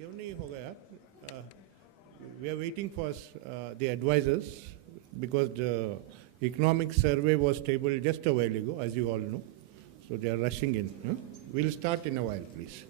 क्यों नहीं होगा यार? We are waiting for the advisors because the economic survey was tabled just a while ago, as you all know. So they are rushing in. Huh? We'll start in a while, please.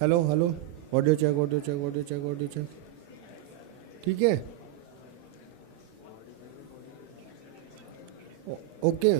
Hello hello, audio check, audio check, audio check, audio check. ठीक है, okay.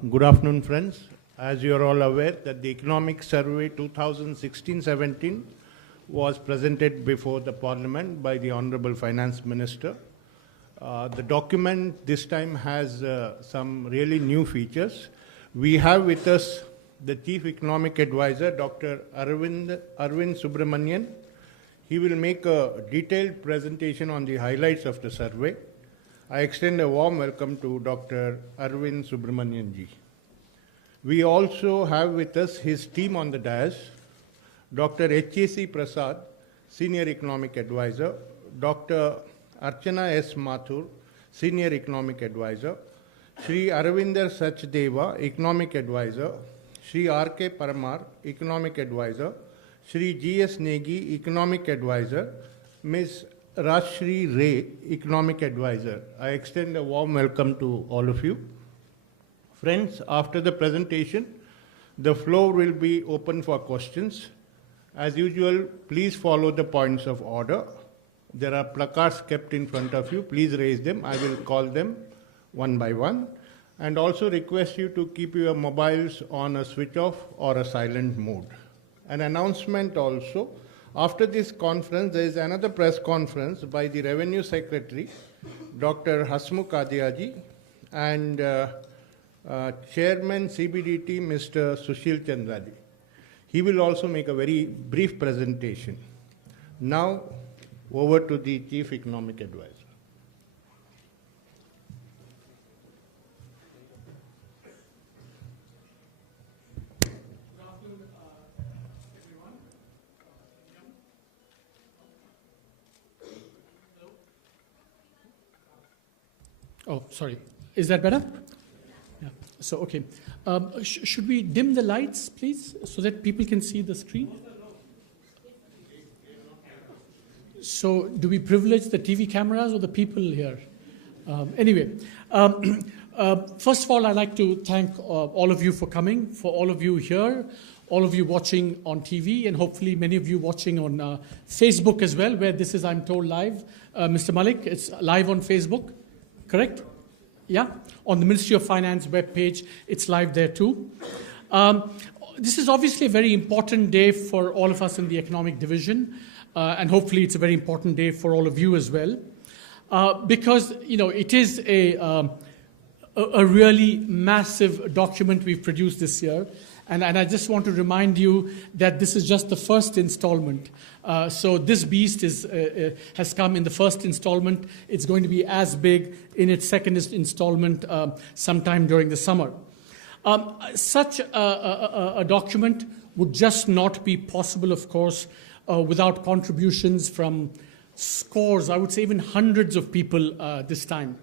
Good afternoon, friends. As you are all aware, that the Economic Survey 2016-17 was presented before the Parliament by the Honorable Finance Minister. The document this time has some really new features. We have with us the Chief Economic Advisor, Dr. Arvind Subramanian. He will make a detailed presentation on the highlights of the survey. I extend a warm welcome to Dr. Arvind Subramanian ji. We also have with us his team on the dais, Dr. H.A.C. Prasad, Senior Economic Advisor, Dr. Archana S. Mathur, Senior Economic Advisor, Shri Aravinder Sachdeva, Economic Advisor, Shri R.K. Paramar, Economic Advisor, Shri G.S. Negi, Economic Advisor, Ms. Rashri Ray, Economic Advisor. I extend a warm welcome to all of you. Friends, after the presentation, the floor will be open for questions. As usual, please follow the points of order. There are placards kept in front of you. Please raise them. I will call them one by one. And also request you to keep your mobiles on a switch off or a silent mode. An announcement also. After this conference, there is another press conference by the Revenue Secretary, Dr. Hasmukh Adiaji, and Chairman CBDT, Mr. Sushil Chandraji. He will also make a very brief presentation. Now, over to the Chief Economic Advisor. Oh, sorry. Is that better? Yeah. So, okay. Should we dim the lights, please, so that people can see the screen? So, do we privilege the TV cameras or the people here? Anyway, first of all, I'd like to thank all of you for coming, for all of you here, all of you watching on TV, and hopefully many of you watching on Facebook as well, where this is, I'm told, live. Mr. Malik, it's live on Facebook. Correct? Yeah? On the Ministry of Finance webpage, it's live there too. This is obviously a very important day for all of us in the Economic Division, and hopefully it's a very important day for all of you as well, because it is a really massive document we've produced this year. And I just want to remind you that this is just the first installment. So this beast has come in the first installment. It's going to be as big in its second installment sometime during the summer. Such a document would just not be possible, of course, without contributions from scores, I would say even hundreds of people this time.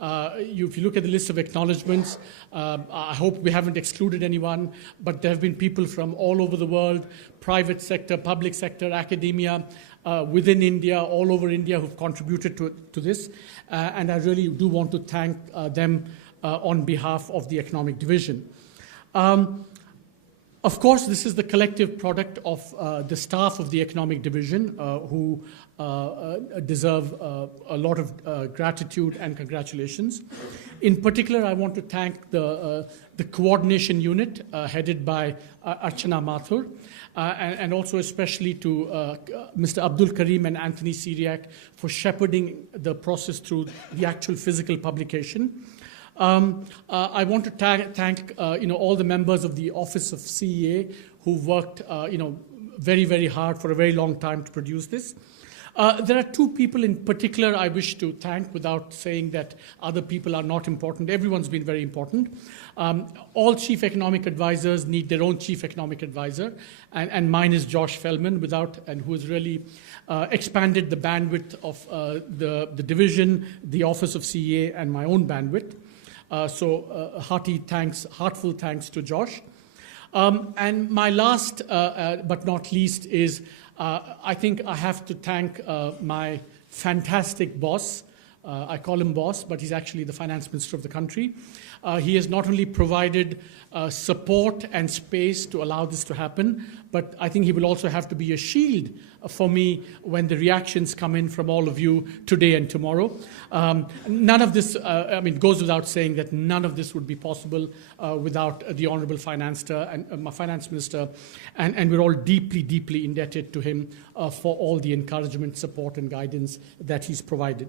If you look at the list of acknowledgements, I hope we haven't excluded anyone, but there have been people from all over the world, private sector, public sector, academia, within India, all over India, who've contributed to this. And I really do want to thank them on behalf of the Economic Division. Of course, this is the collective product of the staff of the Economic Division, who deserve a lot of gratitude and congratulations. In particular, I want to thank the coordination unit headed by Archana Mathur, and also especially to Mr. Abdul Karim and Anthony Syriac for shepherding the process through the actual physical publication. I want to thank all the members of the Office of CEA who worked very, very hard for a very long time to produce this. There are two people in particular I wish to thank without saying that other people are not important. Everyone's been very important. All chief economic advisors need their own chief economic advisor, and mine is Josh Feldman, and who has really expanded the bandwidth of the division, the Office of CEA, and my own bandwidth. So heartful thanks to Josh. And my last but not least is I think I have to thank my fantastic boss, I call him boss, but he's actually the finance minister of the country. He has not only provided support and space to allow this to happen, but I think he will also have to be a shield for me when the reactions come in from all of you today and tomorrow. None of this, it goes without saying that none of this would be possible without the Honourable Finance Minister, and we're all deeply, deeply indebted to him for all the encouragement, support and guidance that he's provided.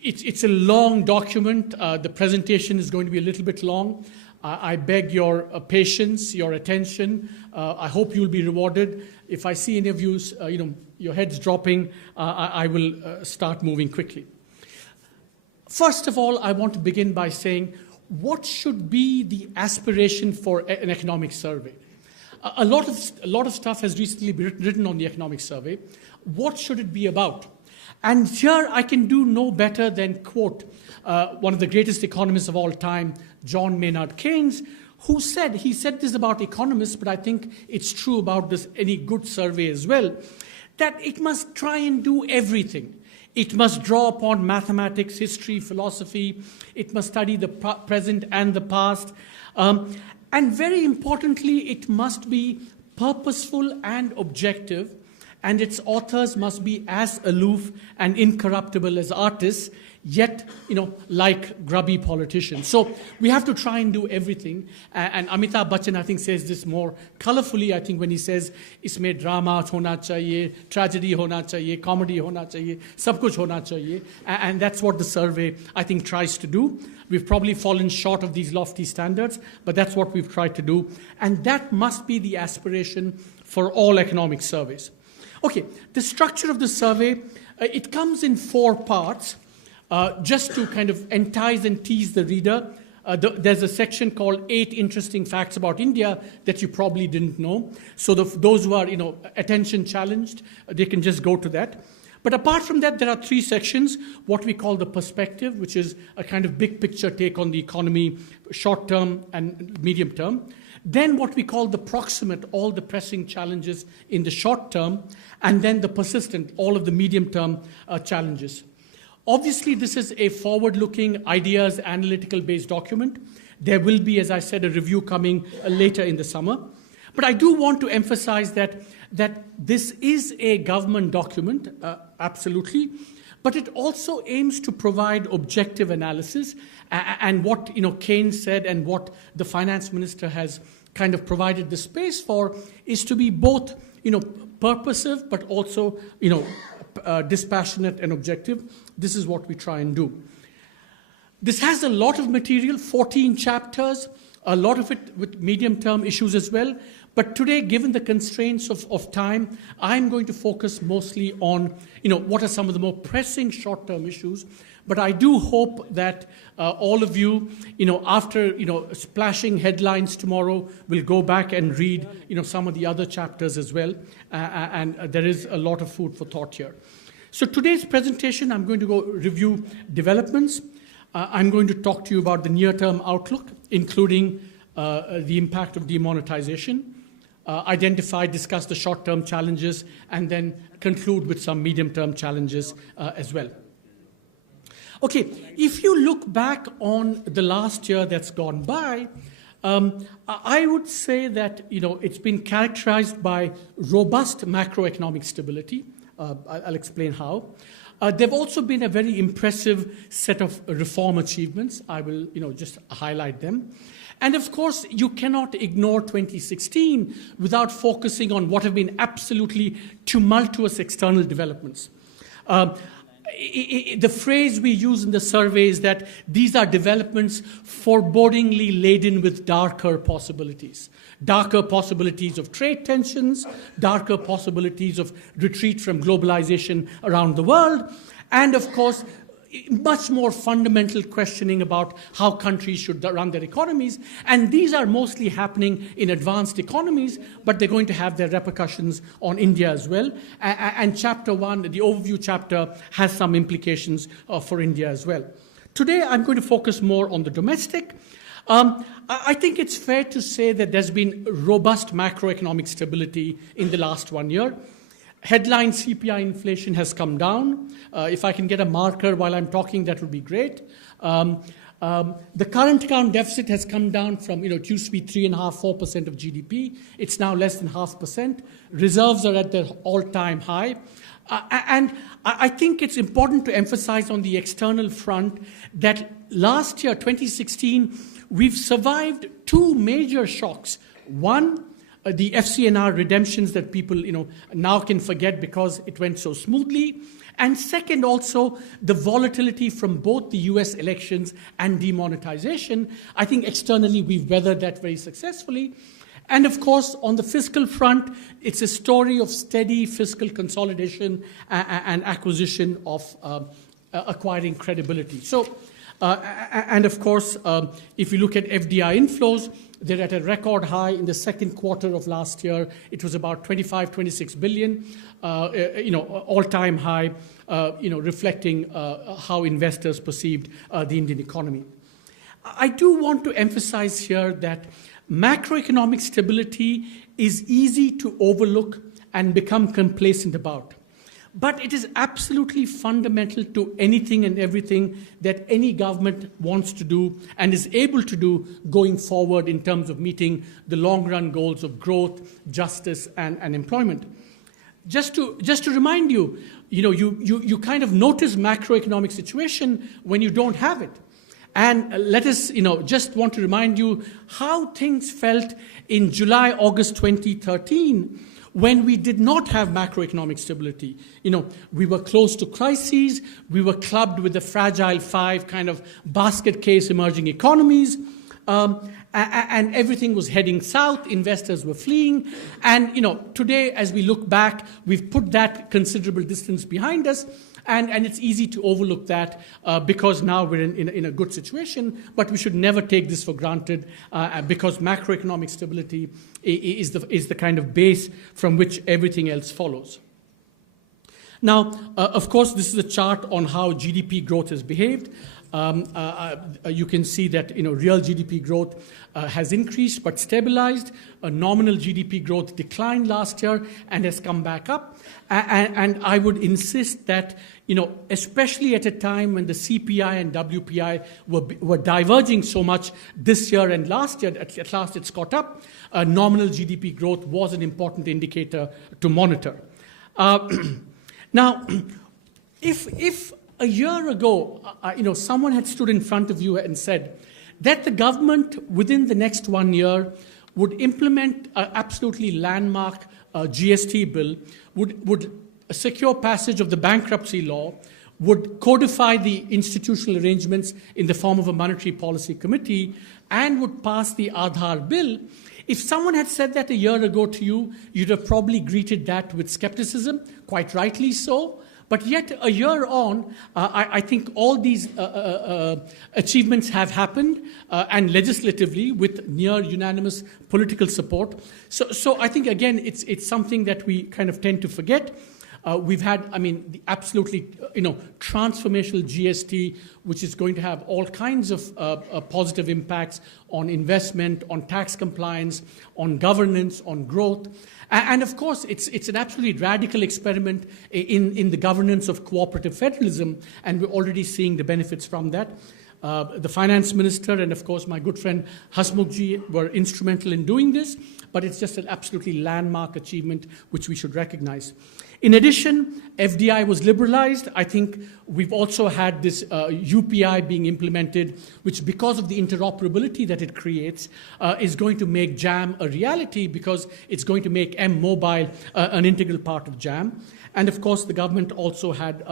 It's a long document. The presentation is going to be a little bit long. I beg your patience, your attention. I hope you'll be rewarded. If I see any of you, your heads dropping, I will start moving quickly. First of all, I want to begin by saying, what should be the aspiration for an economic survey? A lot of stuff has recently been written on the economic survey. What should it be about? And here I can do no better than quote one of the greatest economists of all time, John Maynard Keynes, who said, he said this about economists, but I think it's true about any good survey as well, that it must try and do everything. It must draw upon mathematics, history, philosophy. It must study the present and the past. And very importantly, it must be purposeful and objective, and its authors must be as aloof and incorruptible as artists, yet, like grubby politicians. So we have to try and do everything. And Amitabh Bachchan, I think, says this more colorfully, I think, when he says, isme drama hona chahiye, tragedy hona chahiye, comedy hona chahiye, sab kuch hona chahiye. And that's what the survey, I think, tries to do. We've probably fallen short of these lofty standards, but that's what we've tried to do. And that must be the aspiration for all economic surveys. Okay, the structure of the survey, it comes in 4 parts. Just to kind of entice and tease the reader, there's a section called 8 Interesting Facts About India that you probably didn't know. So those who are, attention challenged, they can just go to that. But apart from that, there are 3 sections, what we call the perspective, which is a kind of big picture take on the economy, short term and medium term. Then what we call the proximate, all the pressing challenges in the short term, and then the persistent, all of the medium term challenges. Obviously, this is a forward-looking, ideas, analytical-based document. There will be, as I said, a review coming later in the summer. But I do want to emphasize that this is a government document, absolutely, but it also aims to provide objective analysis. And what Keynes said and what the finance minister has kind of provided the space for is to be both purposive, but also dispassionate and objective. This is what we try and do. This has a lot of material, 14 chapters, a lot of it with medium-term issues as well. But today, given the constraints of time, I'm going to focus mostly on, what are some of the more pressing short-term issues. But I do hope that all of you, after, splashing headlines tomorrow, will go back and read, some of the other chapters as well. And there is a lot of food for thought here. So today's presentation, I'm going to go review developments. I'm going to talk to you about the near-term outlook, including the impact of demonetization, discuss the short-term challenges, and then conclude with some medium-term challenges as well. Okay, if you look back on the last year that's gone by, I would say that it's been characterized by robust macroeconomic stability. I'll explain how. There have also been a very impressive set of reform achievements. I will just highlight them. And of course, you cannot ignore 2016 without focusing on what have been absolutely tumultuous external developments. The phrase we use in the survey is that these are developments forebodingly laden with darker possibilities. Darker possibilities of trade tensions, darker possibilities of retreat from globalization around the world, and of course, much more fundamental questioning about how countries should run their economies. And these are mostly happening in advanced economies, but they're going to have their repercussions on India as well. And chapter 1, the overview chapter, has some implications for India as well. Today, I'm going to focus more on the domestic. I think it's fair to say that there's been robust macroeconomic stability in the last 1 year. Headline CPI inflation has come down. If I can get a marker while I'm talking, that would be great. The current account deficit has come down from, it used to be 3.5%, 4% of GDP. It's now less than 0.5%. Reserves are at their all-time high. And I think it's important to emphasize on the external front that last year, 2016, we've survived two major shocks. One, the FCNR redemptions that people now can forget because it went so smoothly. And second, also, the volatility from both the US elections and demonetization. I think externally we've weathered that very successfully. And of course, on the fiscal front, it's a story of steady fiscal consolidation and acquisition of acquiring credibility. So, and of course, if you look at FDI inflows, they're at a record high in the second quarter of last year. It was about 26 billion, all-time high, reflecting how investors perceived the Indian economy. I do want to emphasize here that macroeconomic stability is easy to overlook and become complacent about. But it is absolutely fundamental to anything and everything that any government wants to do and is able to do going forward in terms of meeting the long-run goals of growth, justice, and employment. Just to remind you, you kind of notice macroeconomic situation when you don't have it. And let us, just want to remind you how things felt in July, August 2013, when we did not have macroeconomic stability. We were close to crises. We were clubbed with the fragile five kind of basket case emerging economies. And everything was heading south. Investors were fleeing. And, today, as we look back, we've put that considerable distance behind us. And it's easy to overlook that because now we're in a good situation, but we should never take this for granted because macroeconomic stability is the kind of base from which everything else follows. Now, of course, this is a chart on how GDP growth has behaved. You can see that real GDP growth has increased but stabilized. Nominal GDP growth declined last year and has come back up. And I would insist that, especially at a time when the CPI and WPI were diverging so much this year and last year, at last it's caught up, nominal GDP growth was an important indicator to monitor. Now, if a year ago, someone had stood in front of you and said that the government within the next 1 year would implement an absolutely landmark GST bill, would secure passage of the bankruptcy law, would codify the institutional arrangements in the form of a monetary policy committee, and would pass the Aadhaar bill, if someone had said that a year ago to you, you'd have probably greeted that with skepticism, quite rightly so. But yet, a year on, I think all these achievements have happened, and legislatively with near unanimous political support. So I think, again, it's something that we kind of tend to forget. We've had, the absolutely, transformational GST, which is going to have all kinds of positive impacts on investment, on tax compliance, on governance, on growth. And of course, it's an absolutely radical experiment in the governance of cooperative federalism, and we're already seeing the benefits from that. The finance minister and, of course, my good friend Hasmukhji were instrumental in doing this, but it's just an absolutely landmark achievement which we should recognize. In addition, FDI was liberalized. I think we've also had this UPI being implemented, which, because of the interoperability that it creates, is going to make JAM a reality because it's going to make M-Mobile an integral part of JAM. And of course, the government also had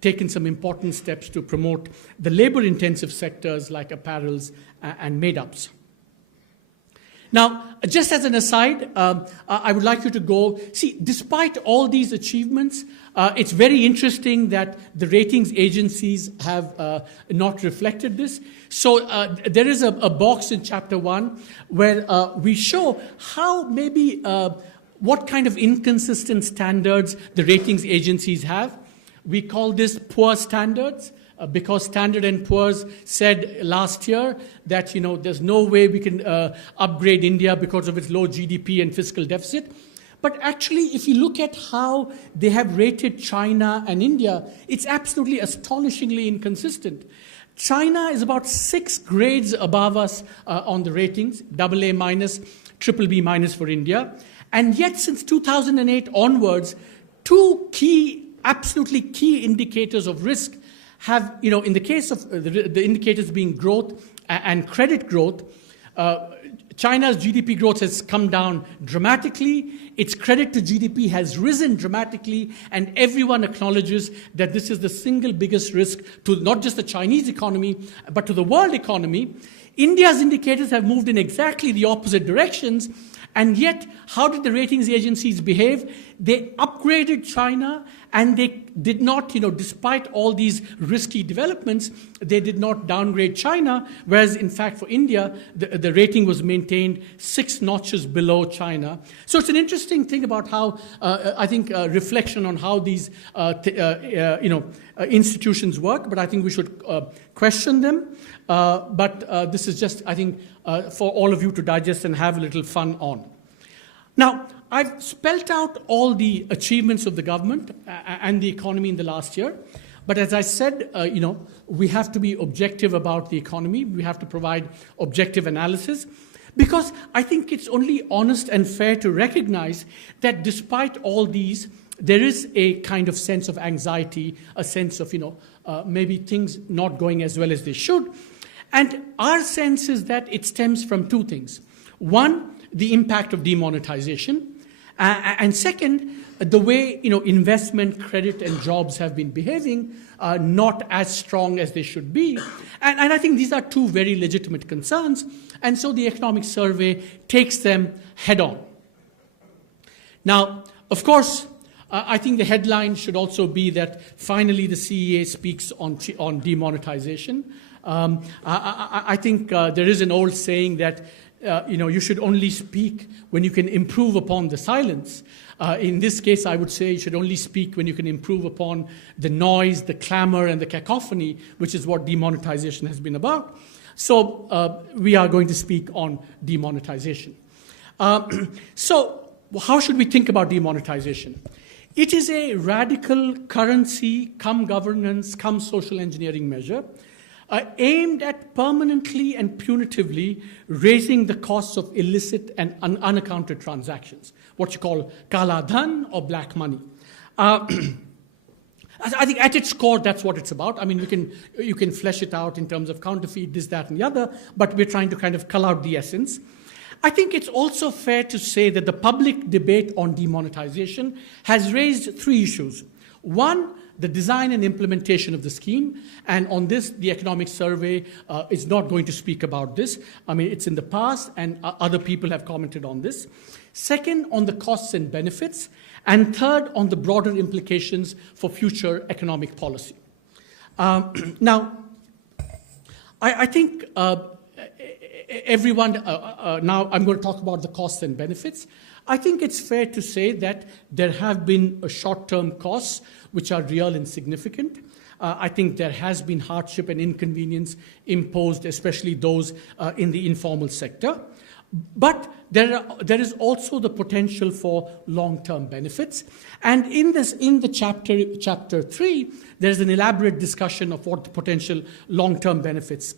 taken some important steps to promote the labor-intensive sectors like apparels and made-ups. Now, just as an aside, I would like you to go, see, despite all these achievements, it's very interesting that the ratings agencies have not reflected this. So there is a box in Chapter 1 where we show how maybe what kind of inconsistent standards the ratings agencies have. We call this poor standards. Because Standard & Poor's said last year that, there's no way we can upgrade India because of its low GDP and fiscal deficit. But actually, if you look at how they have rated China and India, it's absolutely astonishingly inconsistent. China is about 6 grades above us on the ratings, AA minus, BBB minus for India. And yet, since 2008 onwards, 2 absolutely key indicators of risk have, in the case of the indicators being growth and credit growth, China's GDP growth has come down dramatically. Its credit to GDP has risen dramatically, and everyone acknowledges that this is the single biggest risk to not just the Chinese economy, but to the world economy. India's indicators have moved in exactly the opposite directions, and yet, how did the ratings agencies behave? They upgraded China, and they did not, despite all these risky developments, they did not downgrade China, whereas in fact for India, the rating was maintained 6 notches below China. So it's an interesting thing about how, I think, reflection on how these, institutions work, but I think we should question them. But this is just, I think, for all of you to digest and have a little fun on. Now, I've spelt out all the achievements of the government and the economy in the last year. But as I said, we have to be objective about the economy. We have to provide objective analysis. Because I think it's only honest and fair to recognize that despite all these, there is a kind of sense of anxiety, a sense of, maybe things not going as well as they should. And our sense is that it stems from 2 things. One, the impact of demonetization. And second, the way investment, credit, and jobs have been behaving, not as strong as they should be. And I think these are 2 very legitimate concerns. And so the economic survey takes them head on. Now, of course, I think the headline should also be that finally the CEA speaks on demonetization. I think there is an old saying that you should only speak when you can improve upon the silence. In this case, I would say you should only speak when you can improve upon the noise, the clamor, and the cacophony, which is what demonetization has been about. So we are going to speak on demonetization. So how should we think about demonetization? It is a radical currency, come governance, come social engineering measure aimed at permanently and punitively raising the costs of illicit and unaccounted transactions, what you call kala dhan or black money. I think at its core, that's what it's about. I mean, you can flesh it out in terms of counterfeit, this, that, and the other, but we're trying to kind of cull out the essence. I think it's also fair to say that the public debate on demonetization has raised 3 issues. One, the design and implementation of the scheme. And on this, the economic survey is not going to speak about this. I mean, it's in the past, and other people have commented on this. Second, on the costs and benefits. And third, on the broader implications for future economic policy. Now, I think everyone, now I'm going to talk about the costs and benefits. I think it's fair to say that there have been short-term costs which are real and significant. I think there has been hardship and inconvenience imposed, especially those in the informal sector. But there is also the potential for long-term benefits. And in the chapter 3, there's an elaborate discussion of what the potential long-term benefits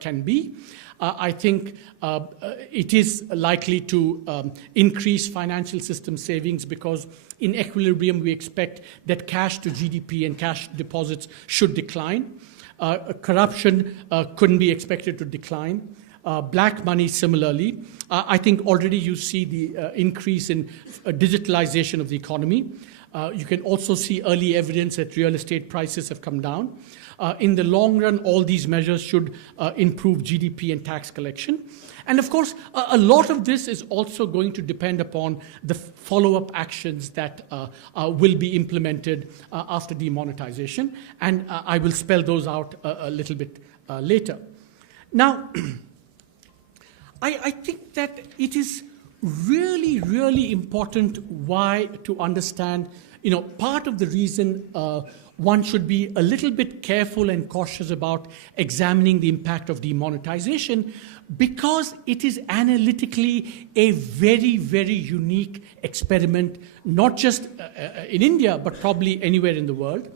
can be. I think it is likely to increase financial system savings because in equilibrium we expect that cash to GDP and cash deposits should decline. Corruption couldn't be expected to decline. Black money similarly. I think already you see the increase in digitalization of the economy. You can also see early evidence that real estate prices have come down. In the long run, all these measures should improve GDP and tax collection. And of course, a lot of this is also going to depend upon the follow-up actions that will be implemented after demonetization. And I will spell those out a little bit later. Now, I think that it is really, really important to understand, part of the reason one should be a little bit careful and cautious about examining the impact of demonetization, because it is analytically a very, very unique experiment, not just in India, but probably anywhere in the world,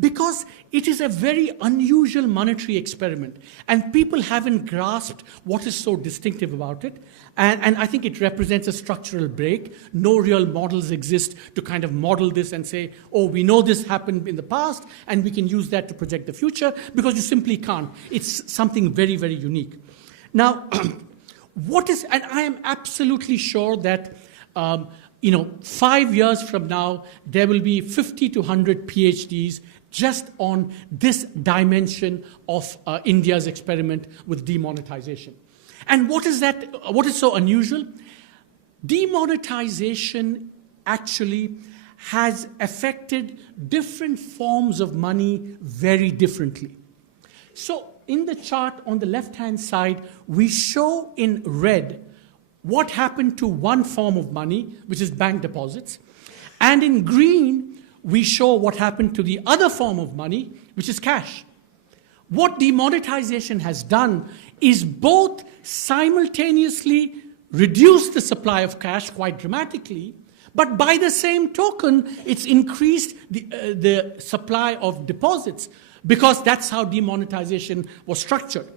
because it is a very unusual monetary experiment, and people haven't grasped what is so distinctive about it. And I think it represents a structural break. No real models exist to kind of model this and say, oh, we know this happened in the past, and we can use that to project the future, because you simply can't. It's something very, very unique. Now, and I am absolutely sure that 5 years from now, there will be 50 to 100 PhDs just on this dimension of India's experiment with demonetization. And what is so unusual? Demonetization actually has affected different forms of money very differently. So in the chart on the left-hand side, we show in red what happened to one form of money, which is bank deposits. And in green, we show what happened to the other form of money, which is cash. What demonetization has done is both simultaneously reduce the supply of cash quite dramatically, but by the same token, it's increased the supply of deposits, because that's how demonetization was structured.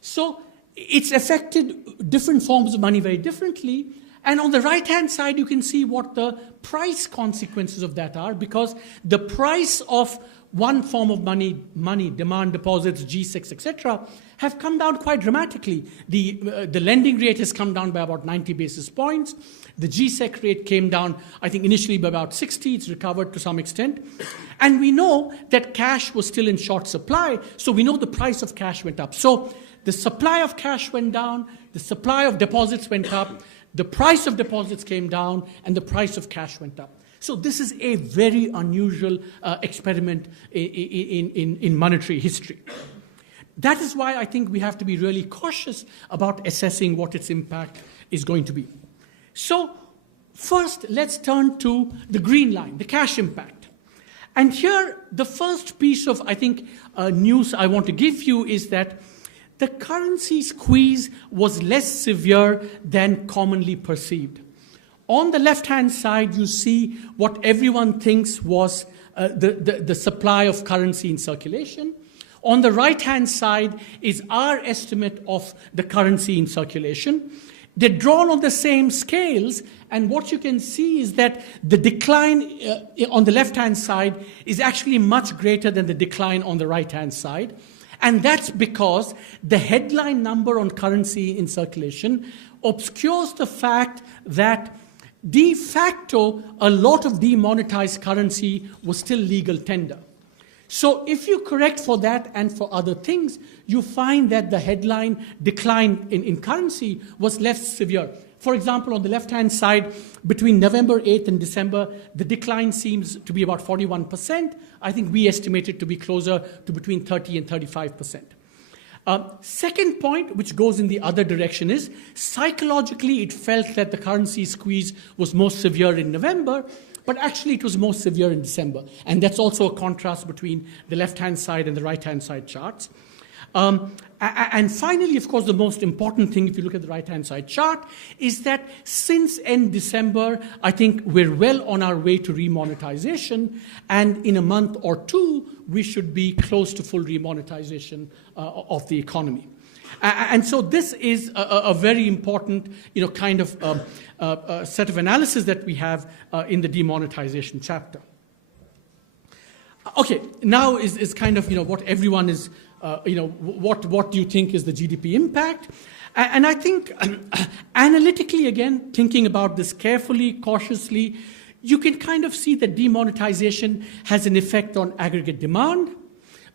So it's affected different forms of money very differently. And on the right-hand side, you can see what the price consequences of that are, because the price of one form of money, demand deposits, G6, etc., have come down quite dramatically. The lending rate has come down by about 90 basis points. The G-Sec rate came down, I think, initially by about 60. It's recovered to some extent. And we know that cash was still in short supply, so we know the price of cash went up. So the supply of cash went down, the supply of deposits went up, the price of deposits came down, and the price of cash went up. So this is a very unusual experiment in monetary history. That is why I think we have to be really cautious about assessing what its impact is going to be. So first, let's turn to the green line, the cash impact. And here, the first piece of, I think, news I want to give you is that the currency squeeze was less severe than commonly perceived. On the left-hand side, you see what everyone thinks was the supply of currency in circulation. On the right-hand side is our estimate of the currency in circulation. They're drawn on the same scales, and what you can see is that the decline on the left-hand side is actually much greater than the decline on the right-hand side. And that's because the headline number on currency in circulation obscures the fact that de facto, a lot of demonetized currency was still legal tender. So if you correct for that and for other things, you find that the headline decline in currency was less severe. For example, on the left-hand side, between November 8th and December, the decline seems to be about 41%. I think we estimate it to be closer to between 30 and 35%. Second point, which goes in the other direction, is psychologically it felt that the currency squeeze was most severe in November, but actually it was most severe in December. And that's also a contrast between the left-hand side and the right-hand side charts. And finally, of course, the most important thing, if you look at the right-hand side chart, is that since end December, I think we're well on our way to remonetization, and in a month or two, we should be close to full remonetization of the economy. And so this is a very important, kind of set of analysis that we have in the demonetization chapter. Okay, now is kind of, what everyone is, what do you think is the GDP impact? And I think analytically, again, thinking about this carefully, cautiously, you can kind of see that demonetization has an effect on aggregate demand.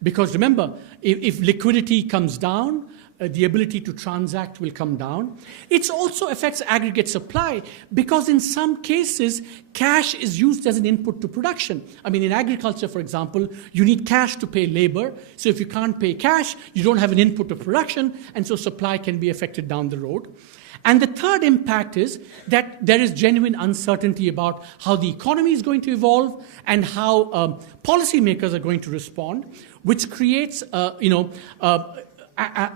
Because remember, if liquidity comes down, the ability to transact will come down. It also affects aggregate supply, because in some cases, cash is used as an input to production. I mean, in agriculture, for example, you need cash to pay labor. So if you can't pay cash, you don't have an input to production, and so supply can be affected down the road. And the third impact is that there is genuine uncertainty about how the economy is going to evolve and how policymakers are going to respond, which creates,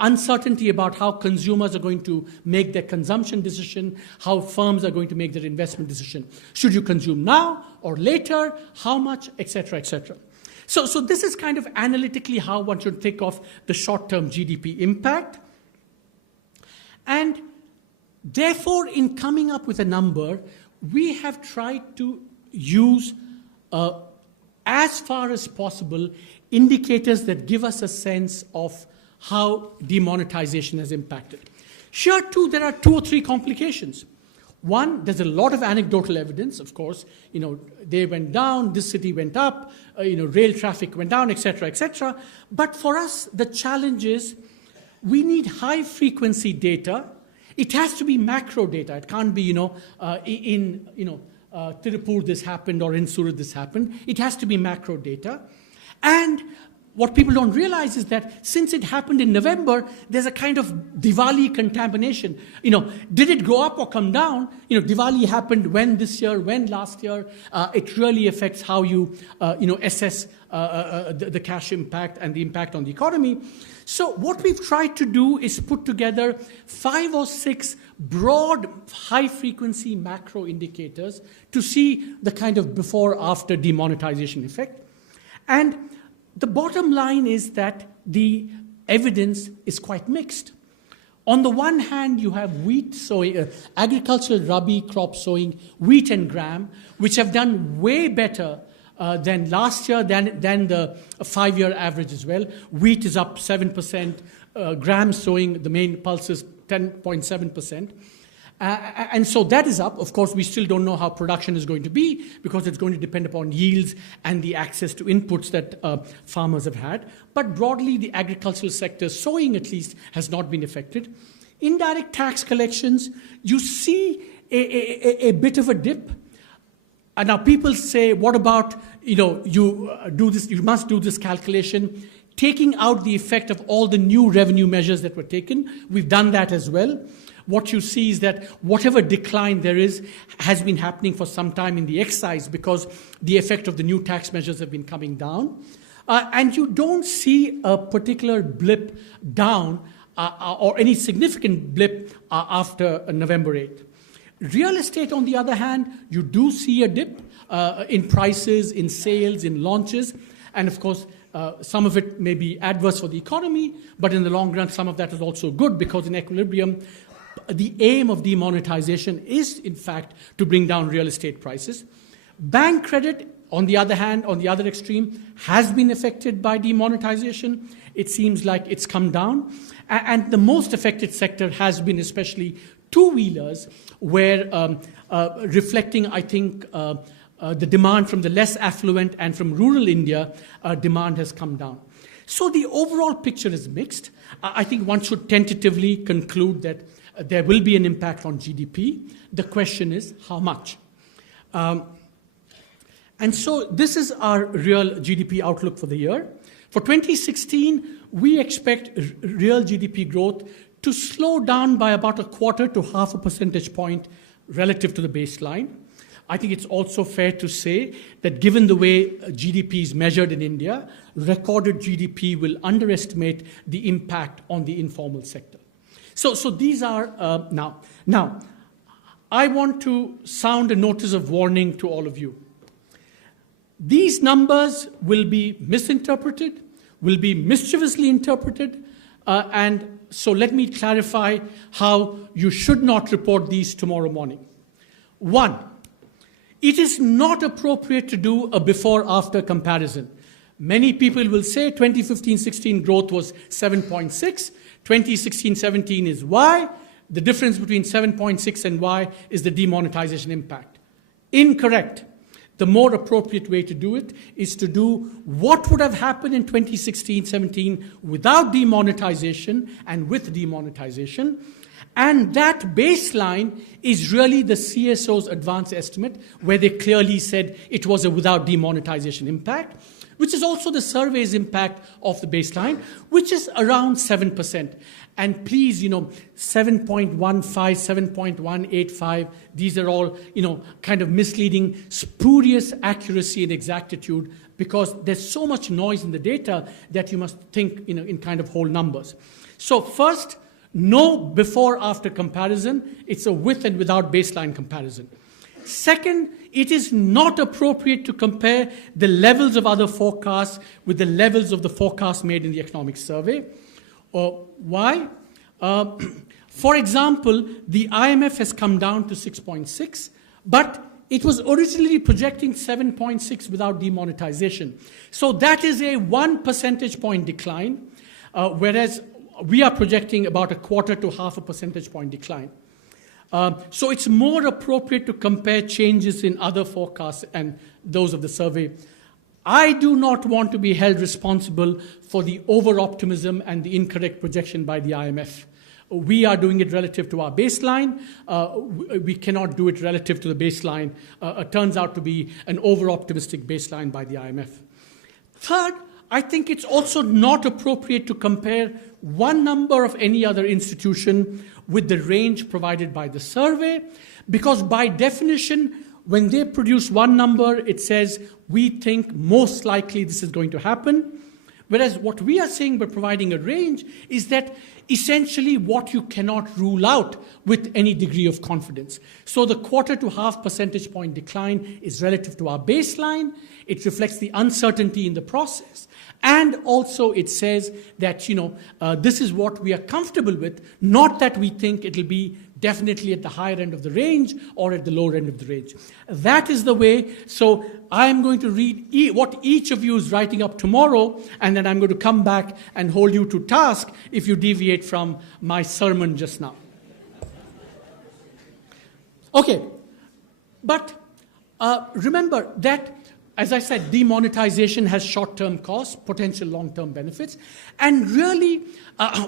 uncertainty about how consumers are going to make their consumption decision, how firms are going to make their investment decision. Should you consume now or later? How much, etc., etc. So this is kind of analytically how one should think of the short-term GDP impact. And therefore, in coming up with a number, we have tried to use, as far as possible, indicators that give us a sense of how demonetization has impacted. Here, too, there are 2 or 3 complications. One, there's a lot of anecdotal evidence, of course. They went down, this city went up, rail traffic went down, etc., etc. But for us, the challenge is we need high-frequency data. It has to be macro data. It can't be, in Tirupur this happened or in Surat this happened. It has to be macro data. And what people don't realize is that since it happened in November, there's a kind of Diwali contamination. Did it go up or come down? Diwali happened when this year, when last year. It really affects how you, assess the cash impact and the impact on the economy. So what we've tried to do is put together 5 or 6 broad, high-frequency macro indicators to see the kind of before-after demonetization effect. And the bottom line is that the evidence is quite mixed. On the one hand, you have wheat sowing, agricultural rabi crop sowing, wheat and gram, which have done way better than last year, than the 5-year average as well. Wheat is up 7%, gram sowing, the main pulse is 10.7%. And so that is up. Of course, we still don't know how production is going to be because it's going to depend upon yields and the access to inputs that farmers have had. But broadly, the agricultural sector, sowing at least, has not been affected. Indirect tax collections, you see a bit of a dip. And now people say, what about, you must do this calculation, taking out the effect of all the new revenue measures that were taken. We've done that as well. What you see is that whatever decline there is has been happening for some time in the excise because the effect of the new tax measures have been coming down. And you don't see a particular blip down or any significant blip after November 8th. Real estate, on the other hand, you do see a dip in prices, in sales, in launches. And of course, some of it may be adverse for the economy, but in the long run, some of that is also good because in equilibrium, the aim of demonetization is, in fact, to bring down real estate prices. Bank credit, on the other hand, on the other extreme, has been affected by demonetization. It seems like it's come down. And the most affected sector has been especially two-wheelers, where reflecting, I think, the demand from the less affluent and from rural India, demand has come down. So the overall picture is mixed. I think one should tentatively conclude that there will be an impact on GDP. The question is, how much? And so this is our real GDP outlook for the year. For 2016, we expect real GDP growth to slow down by about 1/4 to 1/2 percentage point relative to the baseline. I think it's also fair to say that given the way GDP is measured in India, recorded GDP will underestimate the impact on the informal sector. So these are now. Now, I want to sound a notice of warning to all of you. These numbers will be misinterpreted, will be mischievously interpreted, and so let me clarify how you should not report these tomorrow morning. 1, it is not appropriate to do a before-after comparison. Many people will say 2015-16 growth was 7.6, 2016-17 is Y. The difference between 7.6 and Y is the demonetization impact. Incorrect. The more appropriate way to do it is to do what would have happened in 2016-17 without demonetization and with demonetization. And that baseline is really the CSO's advance estimate, where they clearly said it was a without demonetization impact. which is also the survey's impact of the baseline, which is around 7%. And please, 7.15, 7.185, these are all, kind of misleading, spurious accuracy and exactitude, because there's so much noise in the data that you must think, in kind of whole numbers. So first, no before-after comparison. It's a with and without baseline comparison. Second, it is not appropriate to compare the levels of other forecasts with the levels of the forecast made in the economic survey. Why? For example, the IMF has come down to 6.6, but it was originally projecting 7.6 without demonetization. So that is a 1 percentage point decline, whereas we are projecting about a quarter to half a percentage point decline. So it's more appropriate to compare changes in other forecasts and those of the survey. I do not want to be held responsible for the over-optimism and the incorrect projection by the IMF. We are doing it relative to our baseline. We cannot do it relative to the baseline. It turns out to be an over-optimistic baseline by the IMF. Third, I think it's also not appropriate to compare one number of any other institution with the range provided by the survey, because by definition, when they produce one number, it says, we think most likely this is going to happen. Whereas what we are saying by providing a range is that essentially what you cannot rule out with any degree of confidence. So the quarter to half percentage point decline is relative to our baseline. It reflects the uncertainty in the process. And also it says that, this is what we are comfortable with, not that we think it'll be definitely at the higher end of the range or at the lower end of the range. That is the way. So I'm going to read what each of you is writing up tomorrow, and then I'm going to come back and hold you to task if you deviate from my sermon just now. Okay, but remember that, as I said, demonetization has short-term costs, potential long-term benefits. And really,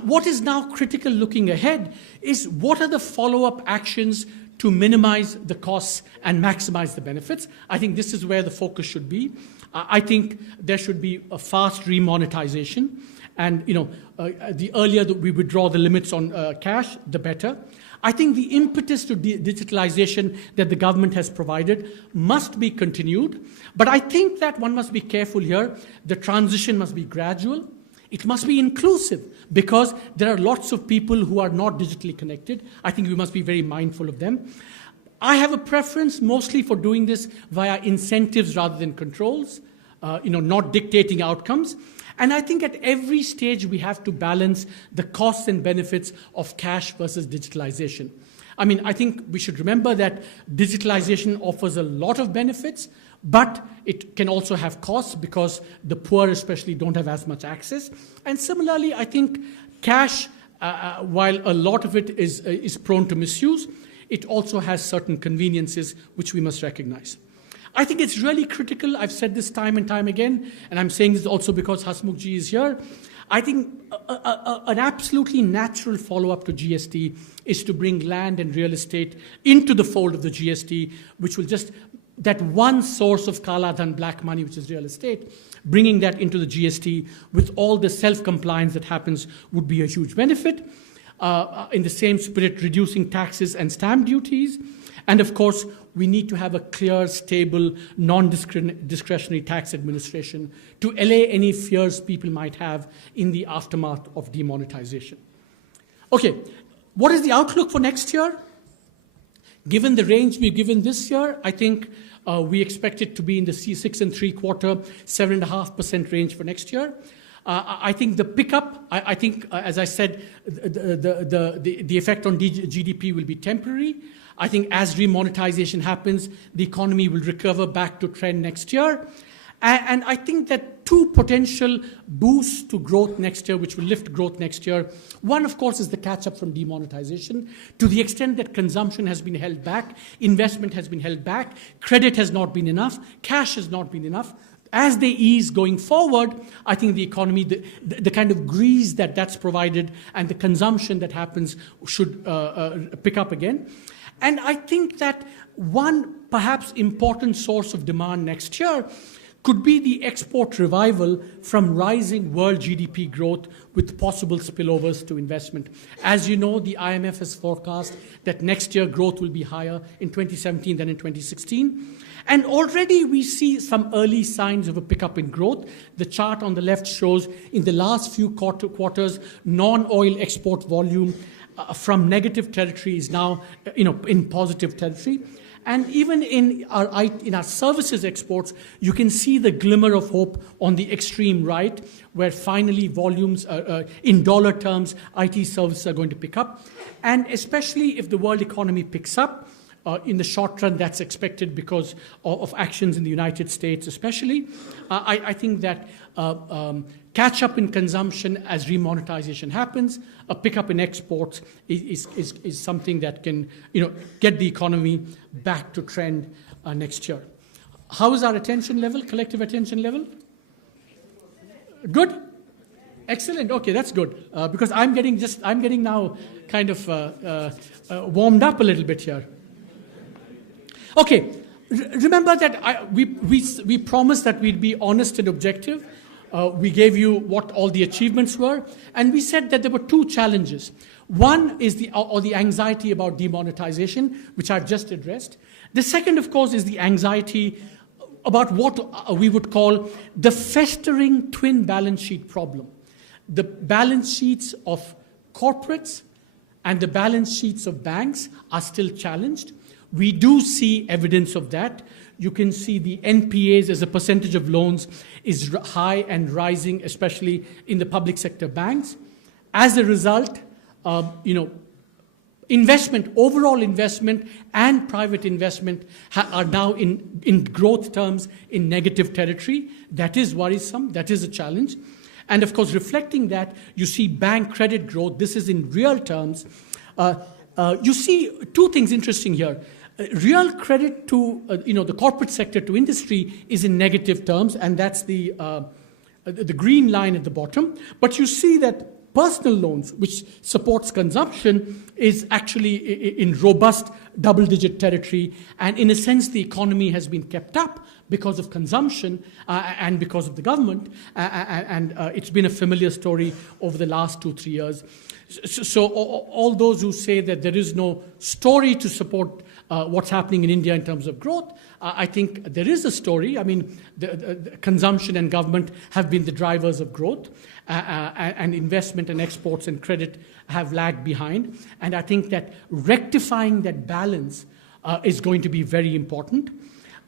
what is now critical looking ahead is what are the follow-up actions to minimize the costs and maximize the benefits. I think this is where the focus should be. I think there should be a fast remonetization. And, the earlier that we withdraw the limits on cash, the better. I think the impetus to digitalization that the government has provided must be continued. But I think that one must be careful here. The transition must be gradual. It must be inclusive, because there are lots of people who are not digitally connected. I think we must be very mindful of them. I have a preference mostly for doing this via incentives rather than controls, not dictating outcomes. And I think at every stage we have to balance the costs and benefits of cash versus digitalization. I think we should remember that digitalization offers a lot of benefits, but it can also have costs because the poor especially don't have as much access. And similarly, I think cash, while a lot of it is prone to misuse, it also has certain conveniences which we must recognize. I think it's really critical. I've said this time and time again, and I'm saying this also because Hasmukhji is here. I think an absolutely natural follow-up to GST is to bring land and real estate into the fold of the GST, which will just, that one source of Kala Dhan, black money, which is real estate, bringing that into the GST with all the self-compliance that happens would be a huge benefit. In the same spirit, reducing taxes and stamp duties. And of course, we need to have a clear, stable, non-discretionary tax administration to allay any fears people might have in the aftermath of demonetization. Okay, what is the outlook for next year? Given the range we've given this year, I think we expect it to be in the 6.75%, 7.5% range for next year. I think the pickup, I think, as I said, the effect on GDP will be temporary. I think as remonetization happens, the economy will recover back to trend next year. And I think that two potential boosts to growth next year, which will lift growth next year. One, of course, is the catch-up from demonetization. To the extent that consumption has been held back, investment has been held back, credit has not been enough, cash has not been enough. As they ease going forward, I think the economy, the kind of grease that's provided and the consumption that happens should pick up again. And I think that one perhaps important source of demand next year could be the export revival from rising world GDP growth with possible spillovers to investment. As you know, the IMF has forecast that next year growth will be higher in 2017 than in 2016. And already we see some early signs of a pickup in growth. The chart on the left shows in the last few quarters, non-oil export volume from negative territory is now in positive territory. And even in our services exports, you can see the glimmer of hope on the extreme right, where finally volumes, in dollar terms, IT services are going to pick up. And especially if the world economy picks up, in the short run, that's expected because of actions in the United States especially. I think that catch-up in consumption as remonetization happens, a pickup in exports is something that can get the economy back to trend next year. How is our attention level, collective attention level? Good? Excellent. Okay, that's good. Because I'm getting now kind of warmed up a little bit here. Okay, remember that we promised that we'd be honest and objective. We gave you what all the achievements were, and we said that there were two challenges. One is the anxiety about demonetization, which I've just addressed. The second, of course, is the anxiety about what we would call the festering twin balance sheet problem. The balance sheets of corporates and the balance sheets of banks are still challenged. We do see evidence of that. You can see the NPAs as a percentage of loans is high and rising, especially in the public sector banks. As a result, investment, overall investment and private investment are now in growth terms in negative territory. That is worrisome. That is a challenge. And of course, reflecting that, you see bank credit growth. This is in real terms. You see two things interesting here. Real credit to the corporate sector to industry is in negative terms, and that's the green line at the bottom. But you see that personal loans, which supports consumption, is actually in robust double-digit territory. And in a sense, the economy has been kept up because of consumption and because of the government. And it's been a familiar story over the last 2-3 years. So all those who say that there is no story to support what's happening in India in terms of growth, I think there is a story. I mean, the consumption and government have been the drivers of growth, and investment and exports and credit have lagged behind. And I think that rectifying that balance is going to be very important.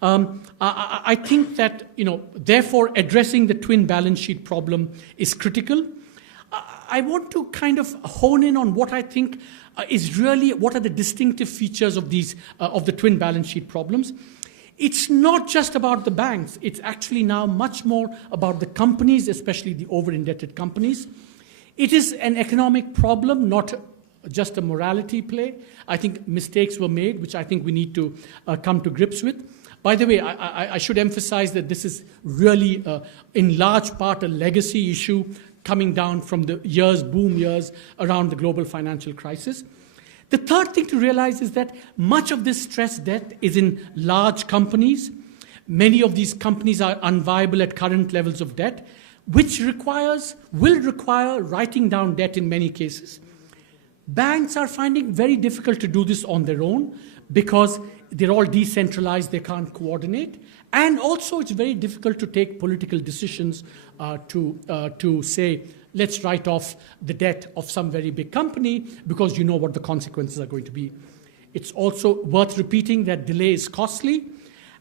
I think that, therefore, addressing the twin balance sheet problem is critical. I want to kind of hone in on what I think is really what are the distinctive features of these of the twin balance sheet problems. It's not just about the banks. It's actually now much more about the companies, especially the over-indebted companies. It is an economic problem, not just a morality play. I think mistakes were made, which I think we need to come to grips with. By the way, I should emphasize that this is really, in large part, a legacy issue coming down from the boom years around the global financial crisis. The third thing to realize is that much of this stress debt is in large companies. Many of these companies are unviable at current levels of debt, which will require writing down debt in many cases. Banks are finding very difficult to do this on their own because they're all decentralized, they can't coordinate. And also it's very difficult to take political decisions to say, let's write off the debt of some very big company because you know what the consequences are going to be. It's also worth repeating that delay is costly.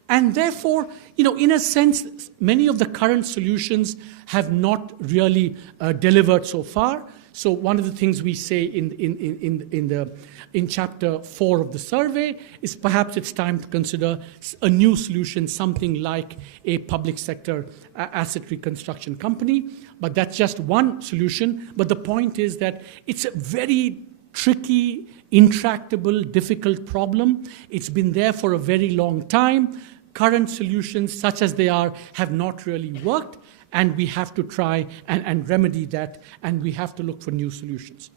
And therefore, in a sense, many of the current solutions have not really delivered so far. So one of the things we say in chapter 4 of the survey is perhaps it's time to consider a new solution, something like a public sector asset reconstruction company. But that's just one solution. But the point is that it's a very tricky, intractable, difficult problem. It's been there for a very long time. Current solutions, such as they are, have not really worked. And we have to try and remedy that, and we have to look for new solutions.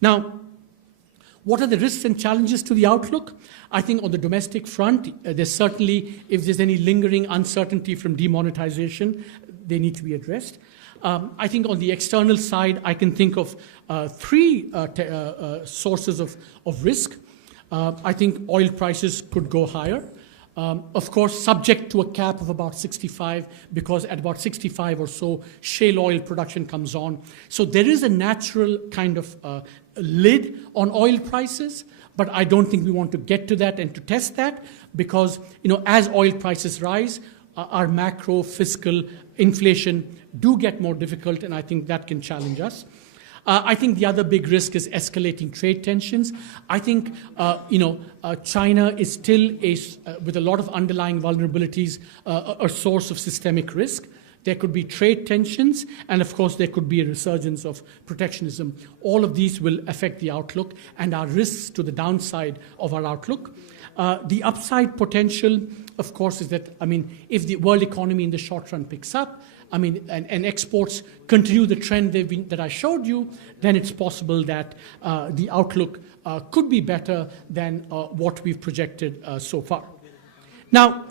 Now, What are the risks and challenges to the outlook? I think on the domestic front, there's certainly, if there's any lingering uncertainty from demonetization, they need to be addressed. I think on the external side, I can think of three sources of risk. I think oil prices could go higher. Of course, subject to a cap of about 65, because at about 65 or so, shale oil production comes on. So there is a natural kind of lid on oil prices, but I don't think we want to get to that and to test that, because as oil prices rise, our macro fiscal inflation do get more difficult, and I think that can challenge us. I think the other big risk is escalating trade tensions. I think, China is still, with a lot of underlying vulnerabilities, a source of systemic risk. There could be trade tensions, and of course there could be a resurgence of protectionism. All of these will affect the outlook and our risks to the downside of our outlook. The upside potential, of course, is that, if the world economy in the short run picks up, and exports continue the trend that I showed you, then it's possible that the outlook could be better than what we've projected so far. Now,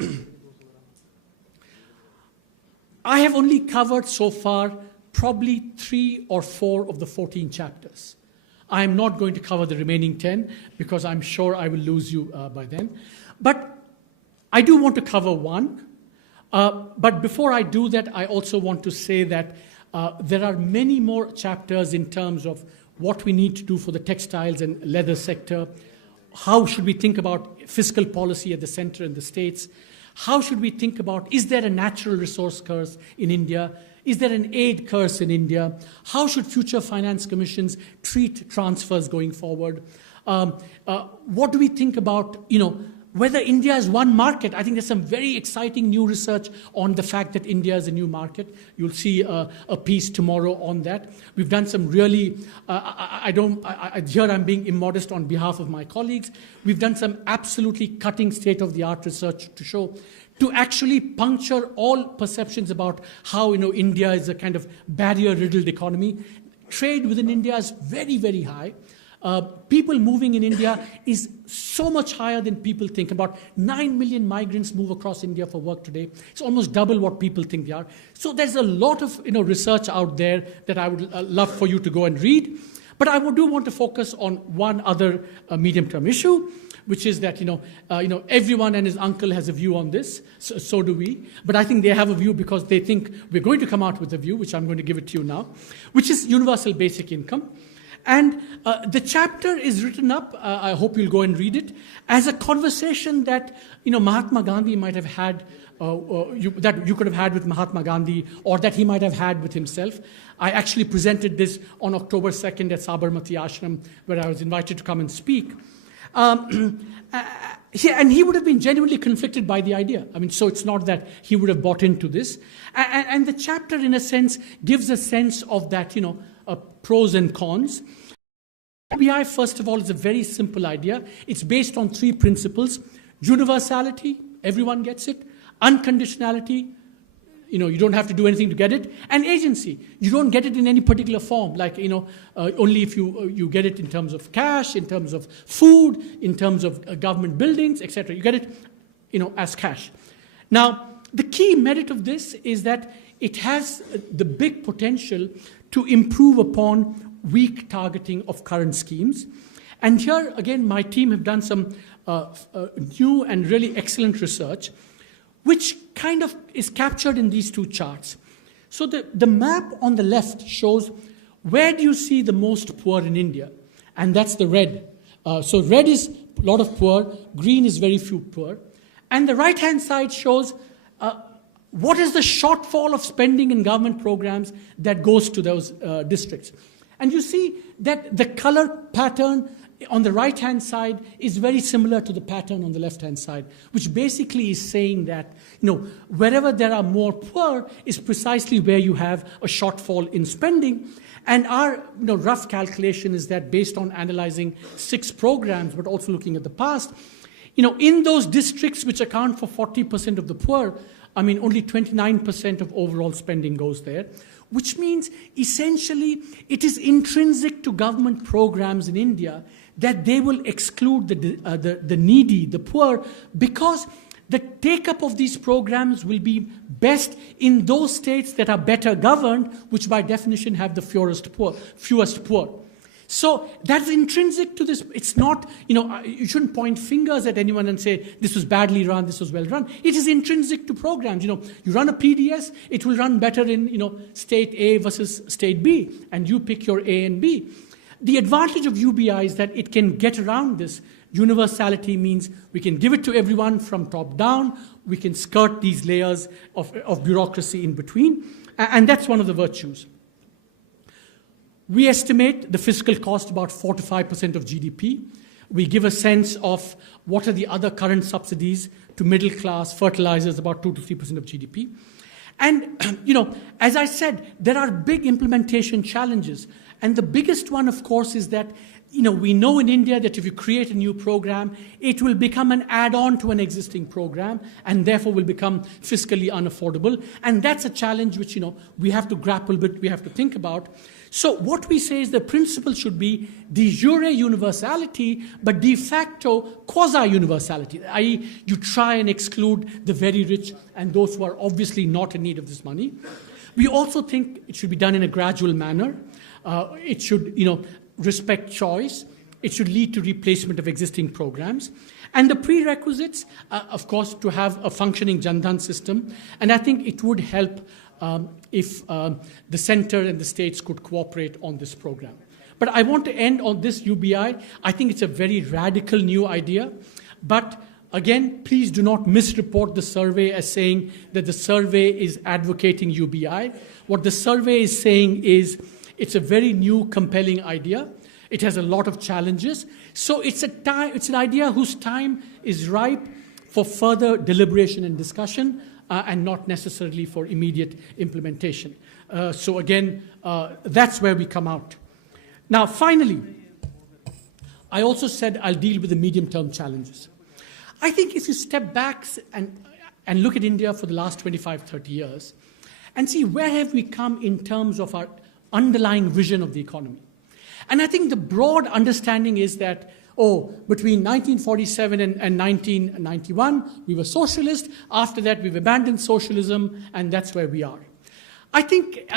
I have only covered so far probably 3 or 4 of the 14 chapters. I am not going to cover the remaining 10 because I'm sure I will lose you by then. But I do want to cover one. But before I do that, I also want to say that there are many more chapters in terms of what we need to do for the textiles and leather sector. How should we think about fiscal policy at the center and the states? How should we think about, is there a natural resource curse in India? Is there an aid curse in India? How should future finance commissions treat transfers going forward? What do we think about, whether India is one market? I think there's some very exciting new research on the fact that India is a new market. You'll see a piece tomorrow on that. We've done some really, here I'm being immodest on behalf of my colleagues. We've done some absolutely cutting state-of-the-art research to actually puncture all perceptions about how India is a kind of barrier-riddled economy. Trade within India is very, very high. People moving in India is so much higher than people think. About 9 million migrants move across India for work today. It's almost double what people think they are. So there's a lot of research out there that I would love for you to go and read. But I do want to focus on one other medium-term issue, which is that everyone and his uncle has a view on this. So do we. But I think they have a view because they think we're going to come out with a view, which I'm going to give it to you now, which is universal basic income. And the chapter is written up, I hope you'll go and read it, as a conversation that Mahatma Gandhi might have had, that you could have had with Mahatma Gandhi, or that he might have had with himself. I actually presented this on October 2nd at Sabarmati Ashram, where I was invited to come and speak. And he would have been genuinely conflicted by the idea. So it's not that he would have bought into this. And the chapter, in a sense, gives a sense of that, pros and cons. UBI, first of all, is a very simple idea. It's based on 3 principles: universality, everyone gets it; unconditionality, you don't have to do anything to get it; and agency, you don't get it in any particular form, like only if you get it in terms of cash, in terms of food, in terms of government buildings, etc. You get it, as cash. Now, the key merit of this is that it has the big potential to improve upon weak targeting of current schemes. And here, again, my team have done some new and really excellent research, which kind of is captured in these 2 charts. So the map on the left shows where do you see the most poor in India? And that's the red. So red is a lot of poor, green is very few poor. And the right-hand side shows what is the shortfall of spending in government programs that goes to those districts. And you see that the color pattern on the right-hand side is very similar to the pattern on the left-hand side, which basically is saying that, wherever there are more poor is precisely where you have a shortfall in spending. And our rough calculation is that, based on analyzing 6 programs, but also looking at the past, in those districts which account for 40% of the poor, only 29% of overall spending goes there, which means essentially it is intrinsic to government programs in India that they will exclude the needy, the poor, because the take-up of these programs will be best in those states that are better governed, which by definition have the fewest poor. So that's intrinsic to this. It's not, you shouldn't point fingers at anyone and say, this was badly run, this was well run. It is intrinsic to programs. You run a PDS, it will run better in, state A versus state B, and you pick your A and B. The advantage of UBI is that it can get around this. Universality means we can give it to everyone from top down. We can skirt these layers of bureaucracy in between. And that's one of the virtues. We estimate the fiscal cost about 4 to 5% of GDP. We give a sense of what are the other current subsidies to middle class, fertilizers, about 2 to 3% of GDP. And, as I said, there are big implementation challenges. And the biggest one, of course, is that, we know in India that if you create a new program, it will become an add-on to an existing program and therefore will become fiscally unaffordable. And that's a challenge which, we have to grapple with, we have to think about. So what we say is the principle should be de jure universality, but de facto quasi-universality, i.e. you try and exclude the very rich and those who are obviously not in need of this money. We also think it should be done in a gradual manner. It should, respect choice. It should lead to replacement of existing programs. And the prerequisites, of course, to have a functioning Jan Dhan system. And I think it would help if the center and the states could cooperate on this program. But I want to end on this UBI. I think it's a very radical new idea. But again, please do not misreport the survey as saying that the survey is advocating UBI. What the survey is saying is it's a very new, compelling idea. It has a lot of challenges. So it's an idea whose time is ripe for further deliberation and discussion and not necessarily for immediate implementation. So again, that's where we come out. Now, finally, I also said I'll deal with the medium-term challenges. I think if you step back and look at India for the last 25, 30 years and see where have we come in terms of our underlying vision of the economy. And I think the broad understanding is that, between 1947 and 1991, we were socialist. After that, we've abandoned socialism, and that's where we are. I think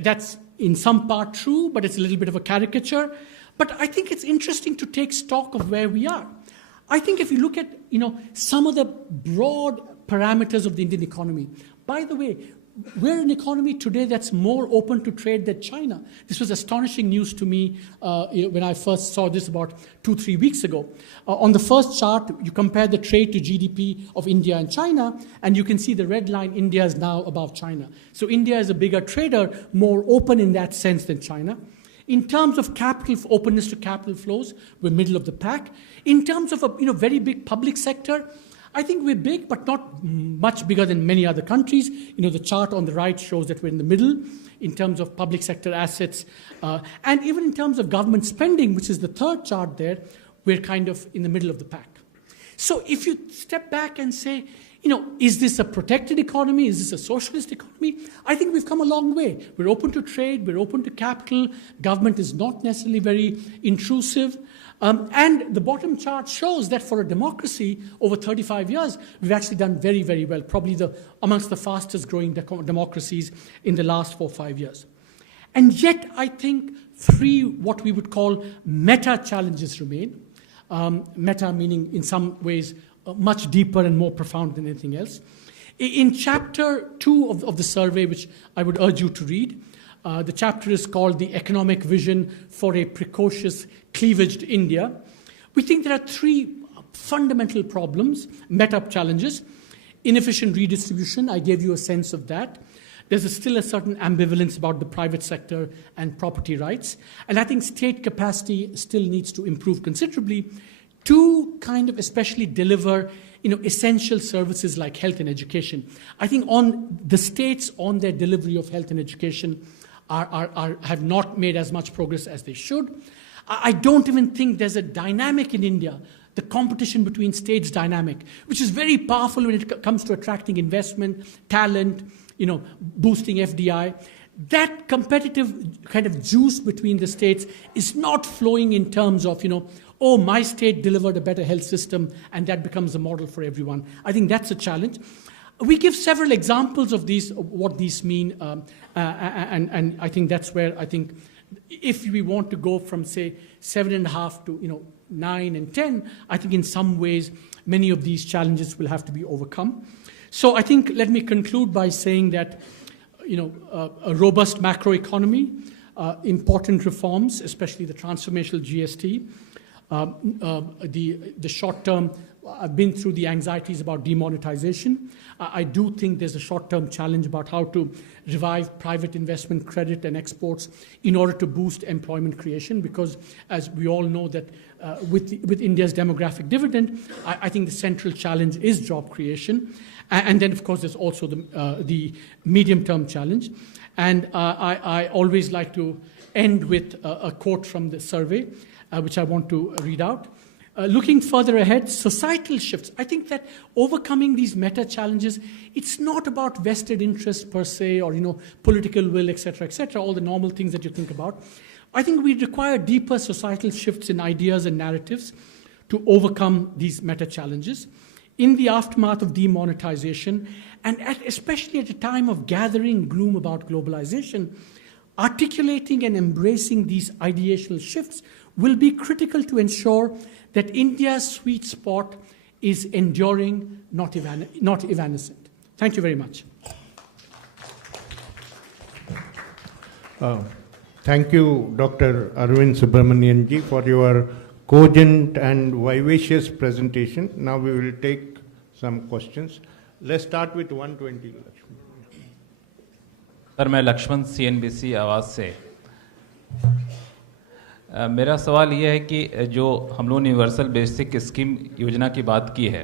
that's in some part true, but it's a little bit of a caricature. But I think it's interesting to take stock of where we are. I think if you look at, some of the broad parameters of the Indian economy, by the way, we're an economy today that's more open to trade than China. This was astonishing news to me when I first saw this about 2-3 weeks ago. On the first chart, you compare the trade to GDP of India and China, and you can see the red line, India is now above China. So India is a bigger trader, more open in that sense than China. In terms of openness to capital flows, we're middle of the pack. In terms of a very big public sector, I think we're big, but not much bigger than many other countries. The chart on the right shows that we're in the middle in terms of public sector assets. And even in terms of government spending, which is the third chart there, we're kind of in the middle of the pack. So if you step back and say, is this a protected economy? Is this a socialist economy? I think we've come a long way. We're open to trade. We're open to capital. Government is not necessarily very intrusive. And the bottom chart shows that for a democracy over 35 years, we've actually done very, very well, probably amongst the fastest growing democracies in the last 4 or 5 years. And yet, I think 3 what we would call meta challenges remain. Meta meaning in some ways much deeper and more profound than anything else. In chapter 2 of the survey, which I would urge you to read, the chapter is called The Economic Vision for a Precocious Cleavaged India. We think there are 3 fundamental problems, meta challenges. Inefficient redistribution, I gave you a sense of that. There's still a certain ambivalence about the private sector and property rights. And I think state capacity still needs to improve considerably to kind of especially deliver essential services like health and education. I think on the states on their delivery of health and education have not made as much progress as they should. I don't even think there's a dynamic in India, the competition between states dynamic, which is very powerful when it comes to attracting investment, talent, boosting FDI. that competitive kind of juice between the states is not flowing in terms of, oh, my state delivered a better health system and that becomes a model for everyone. I think that's a challenge. We give several examples of these, what these mean, and I think that's where I think if we want to go from, say, 7.5 to 9 and 10, I think in some ways many of these challenges will have to be overcome. So I think let me conclude by saying that a robust macroeconomy, important reforms, especially the transformational GST, the short term. I've been through the anxieties about demonetization. I do think there's a short-term challenge about how to revive private investment credit and exports in order to boost employment creation, because as we all know that with India's demographic dividend, I think the central challenge is job creation. And then, of course, there's also the medium-term challenge. And I always like to end with a quote from the survey, which I want to read out. Looking further ahead, societal shifts. I think that overcoming these meta challenges, it's not about vested interest per se or political will, etc., all the normal things that you think about. I think we require deeper societal shifts in ideas and narratives to overcome these meta challenges. In the aftermath of demonetization, and especially at a time of gathering gloom about globalization, articulating and embracing these ideational shifts will be critical to ensure that India's sweet spot is enduring, not evanescent. Thank you very much. Thank you, Dr. Arvind Subramanian ji, for your cogent and vivacious presentation. Now we will take some questions. Let's start with 120. Sir, मैं Lakshman CNBC आवाज़ से मेरा सवाल ये है कि जो हम लोग यूनिवर्सल बेसिक स्कीम योजना की बात की है,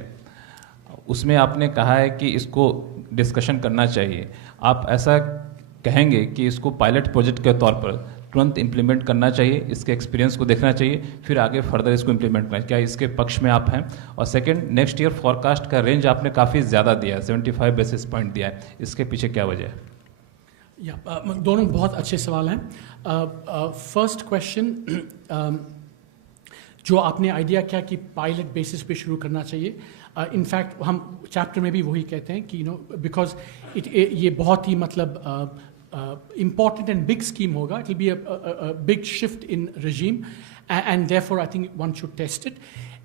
उसमें आपने कहा है कि इसको डिस्कशन करना चाहिए. आप ऐसा कहेंगे कि इसको पायलट प्रोजेक्ट के तौर पर तुरंत इम्प्लीमेंट करना चाहिए, इसके एक्सपीरियंस को देखना चाहिए, फिर आगे फर्दर इसको इम्प्लीमेंट करना चाहिए? क्या इसके पक्ष में आप हैं? और सेकंड, नेक्स्ट ईयर फॉरकास्ट का रेंज आपने काफ़ी ज़्यादा दिया है, 75 बेसिस पॉइंट दिया है, इसके पीछे क्या वजह है? दोनों बहुत अच्छे सवाल हैं. फर्स्ट क्वेश्चन, जो आपने आइडिया किया कि पायलट बेसिस पे शुरू करना चाहिए, इनफैक्ट हम चैप्टर में भी वही कहते हैं कि बिकॉज ये बहुत ही मतलब important and big scheme होगा. It will be a big shift in regime and therefore I think one should test it.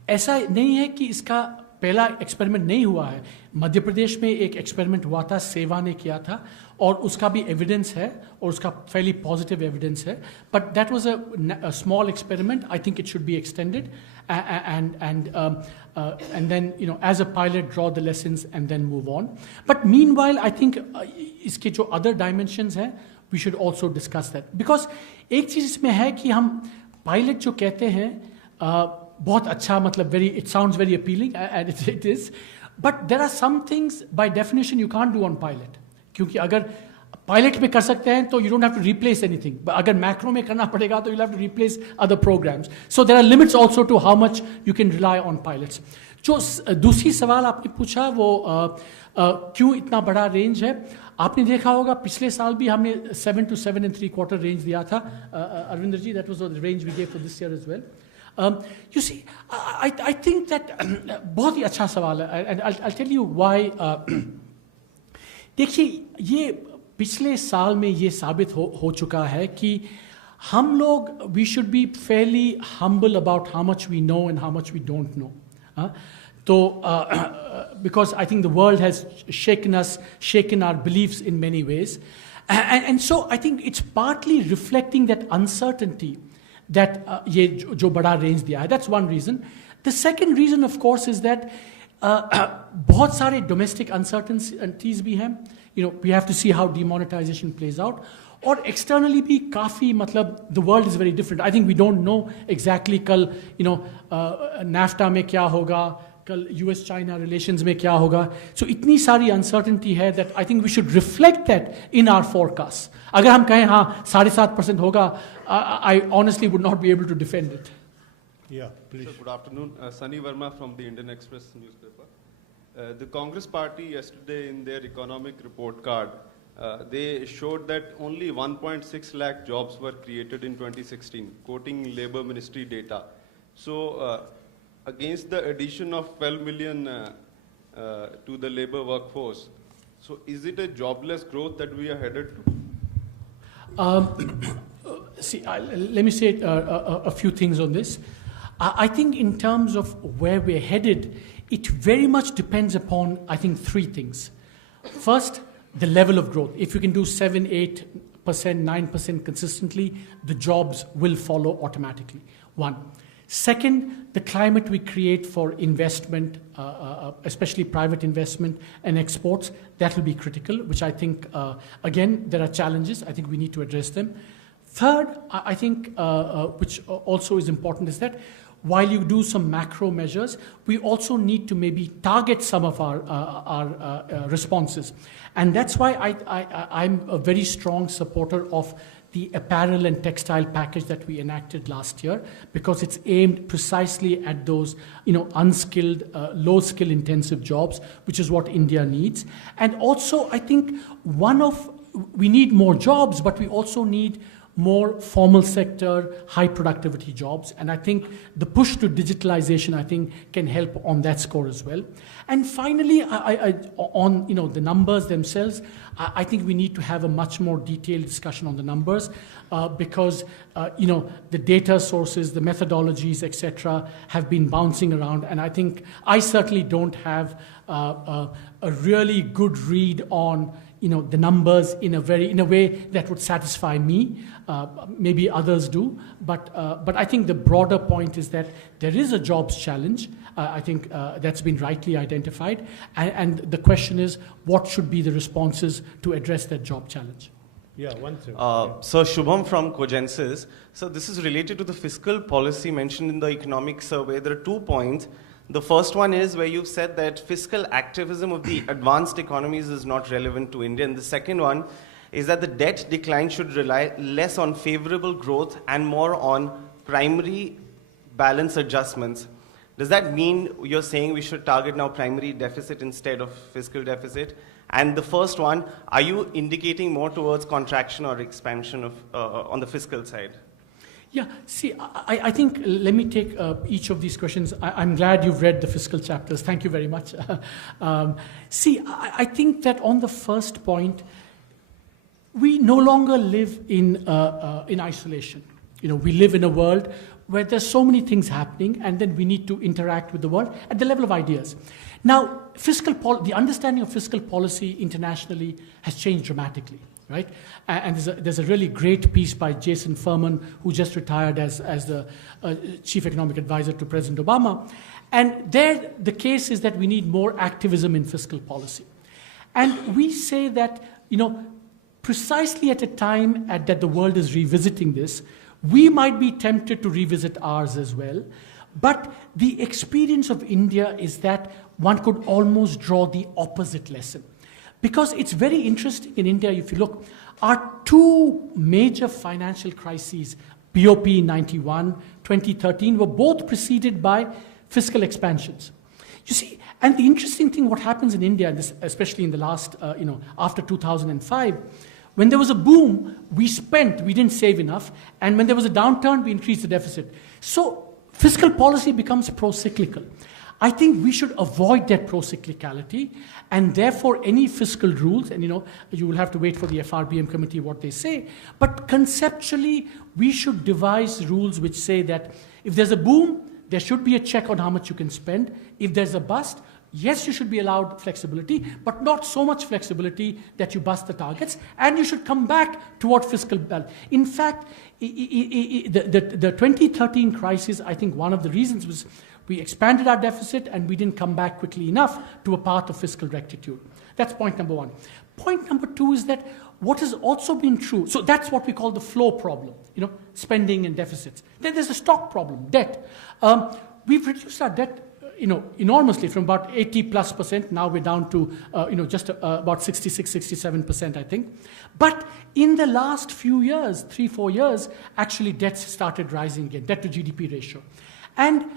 ऐसा नहीं है कि इसका पहला एक्सपेरिमेंट नहीं हुआ है. मध्य प्रदेश में एक एक्सपेरिमेंट हुआ था, सेवा ने किया था, और उसका भी एविडेंस है और उसका fairly positive evidence है. But that was a small experiment. I think it should be extended and then as a pilot draw the lessons and then move on. But meanwhile I think इसके जो other dimensions हैं we should also discuss that, because एक चीज़ इसमें है कि हम pilot जो कहते हैं बहुत अच्छा, मतलब it sounds very appealing and it is, but there are some things by definition you can't do on pilot. क्योंकि अगर पायलट में कर सकते हैं तो you don't have to replace anything, but अगर मैक्रो में करना पड़ेगा तो you'll have to replace other programs. So there are limits also to how much you can rely on pilots. जो दूसरी सवाल आपने पूछा वो क्यों इतना बड़ा रेंज है, आपने देखा होगा पिछले साल भी हमने 7 to 7 3/4 रेंज दिया था. Arvind ji, that was the range we gave for this year as well. You see, I think that बहुत ही अच्छा सवाल है, and I'll tell you why. देखिए, ये पिछले साल में ये साबित हो चुका है कि हम लोग we should be fairly humble about how much we know and how much we don't know. Because I think the world has shaken our beliefs in many ways, and so I think it's partly reflecting that uncertainty that ये जो बड़ा range दिया है. That's one reason. The second reason, of course, is that बहुत सारे domestic uncertainties भी हैं. We have to see how demonetization plays out. और externally भी काफ़ी, मतलब the world is very different. I think we don't know exactly कल NAFTA में क्या होगा, कल US-China relations में क्या होगा. So इतनी सारी uncertainty है that I think we should reflect that in our forecasts. अगर हम कहें हाँ 7.5% होगा, I honestly would not be able to defend it. Yeah, please. Sir, good afternoon. Sunny Verma from the Indian Express newspaper. The Congress party yesterday in their economic report card they showed that only 1.6 lakh jobs were created in 2016, quoting Labour Ministry data. So, against the addition of 12 million to the labour workforce, so is it a jobless growth that we are headed to? See, let me say a few things on this. I think in terms of where we're headed, it very much depends upon, I think, three things. First, the level of growth. If you can do 7, 8%, 9% consistently, the jobs will follow automatically. One. Second, the climate we create for investment, especially private investment and exports, that will be critical, which I think, again, there are challenges. I think we need to address them. Third, I think, which also is important, is that while you do some macro measures, we also need to maybe target some of our responses. And that's why I'm a very strong supporter of the apparel and textile package that we enacted last year, because it's aimed precisely at those, unskilled, low skill intensive jobs, which is what India needs. And also, I think we need more jobs, but we also need more formal sector, high productivity jobs. And I think the push to digitalization, I think, can help on that score as well. And finally, on the numbers themselves, I think we need to have a much more detailed discussion on the numbers because the data sources, the methodologies, etc., have been bouncing around. And I think I certainly don't have a really good read on the numbers in a way that would satisfy me. Maybe others do, but I think the broader point is that there is a jobs challenge. I think that's been rightly identified, and the question is, what should be the responses to address that job challenge? Yeah, one second. So Shubham from Cogensis. So this is related to the fiscal policy mentioned in the economic survey. There are 2 points. The first one is where you've said that fiscal activism of the advanced economies is not relevant to India. And the second one is that the debt decline should rely less on favorable growth and more on primary balance adjustments. Does that mean you're saying we should target now primary deficit instead of fiscal deficit? And the first one, are you indicating more towards contraction or expansion of on the fiscal side? Yeah, see, I think, let me take each of these questions. I'm glad you've read the fiscal chapters. Thank you very much. See, I think that on the first point, we no longer live in isolation. We live in a world where there's so many things happening, and then we need to interact with the world at the level of ideas. Now, the understanding of fiscal policy internationally has changed dramatically. Right? And there's a really great piece by Jason Furman, who just retired as the chief economic advisor to President Obama. And there, the case is that we need more activism in fiscal policy. And we say that, precisely at a time that the world is revisiting this, we might be tempted to revisit ours as well. But the experience of India is that one could almost draw the opposite lesson. Because it's very interesting in India, if you look, our two major financial crises, BOP in 91, 2013, were both preceded by fiscal expansions. You see, and the interesting thing, what happens in India, especially in the last, after 2005, when there was a boom, we didn't save enough, and when there was a downturn, we increased the deficit. So fiscal policy becomes pro-cyclical. I think we should avoid that pro-cyclicality, and therefore any fiscal rules, and you will have to wait for the FRBM committee what they say, but conceptually we should devise rules which say that if there's a boom, there should be a check on how much you can spend. If there's a bust, yes, you should be allowed flexibility, but not so much flexibility that you bust the targets, and you should come back toward fiscal balance. In fact, the 2013 crisis, I think one of the reasons was we expanded our deficit and we didn't come back quickly enough to a path of fiscal rectitude. That's point number one. Point number two is that what has also been true, so that's what we call the flow problem, spending and deficits. Then there's a stock problem, debt. We've reduced our debt enormously from about 80+%. Now we're down to, just about 66, 67%, I think. But in the last few years, 3-4 years, actually debts started rising again, debt to GDP ratio. And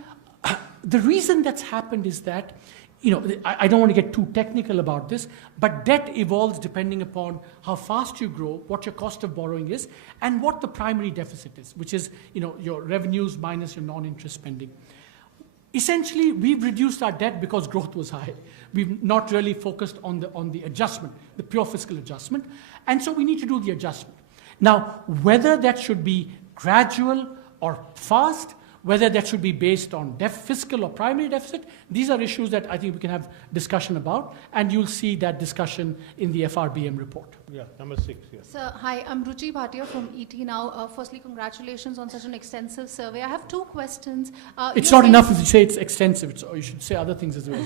the reason that's happened is that I don't want to get too technical about this, but debt evolves depending upon how fast you grow, what your cost of borrowing is, and what the primary deficit is, which is your revenues minus your non-interest spending. Essentially, we've reduced our debt because growth was high. We've not really focused on the adjustment, the pure fiscal adjustment, and so we need to do the adjustment. Now, whether that should be gradual or fast, whether that should be based on fiscal or primary deficit, these are issues that I think we can have discussion about, and you'll see that discussion in the FRBM report. Yeah, number 6, yes. Sir, hi, I'm Ruchi Bhatia from ET Now. Firstly, congratulations on such an extensive survey. I have 2 questions. It's not enough if you say it's extensive, you should say other things as well.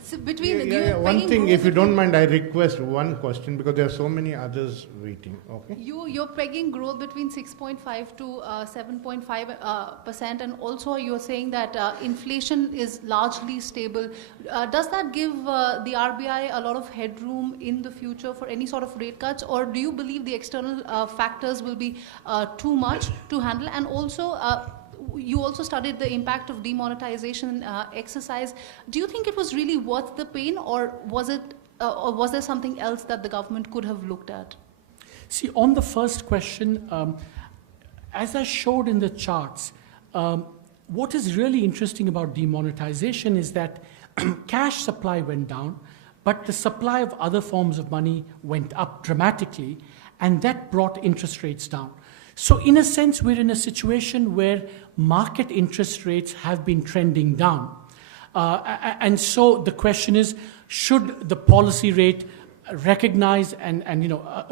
So between One thing, if you don't mind, I request one question because there are so many others waiting. Okay. You're pegging growth between 6.5 to 7.5%, and also you're saying that inflation is largely stable. Does that give the RBI a lot of headroom in the future for any sort of rate cuts, or do you believe the external factors will be too much to handle? And also, you also studied the impact of demonetization exercise. Do you think it was really worth the pain, or was there something else that the government could have looked at? See, on the first question, as I showed in the charts, what is really interesting about demonetization is that cash supply went down, but the supply of other forms of money went up dramatically, and that brought interest rates down. So in a sense, we're in a situation where market interest rates have been trending down. And so the question is, should the policy rate recognize and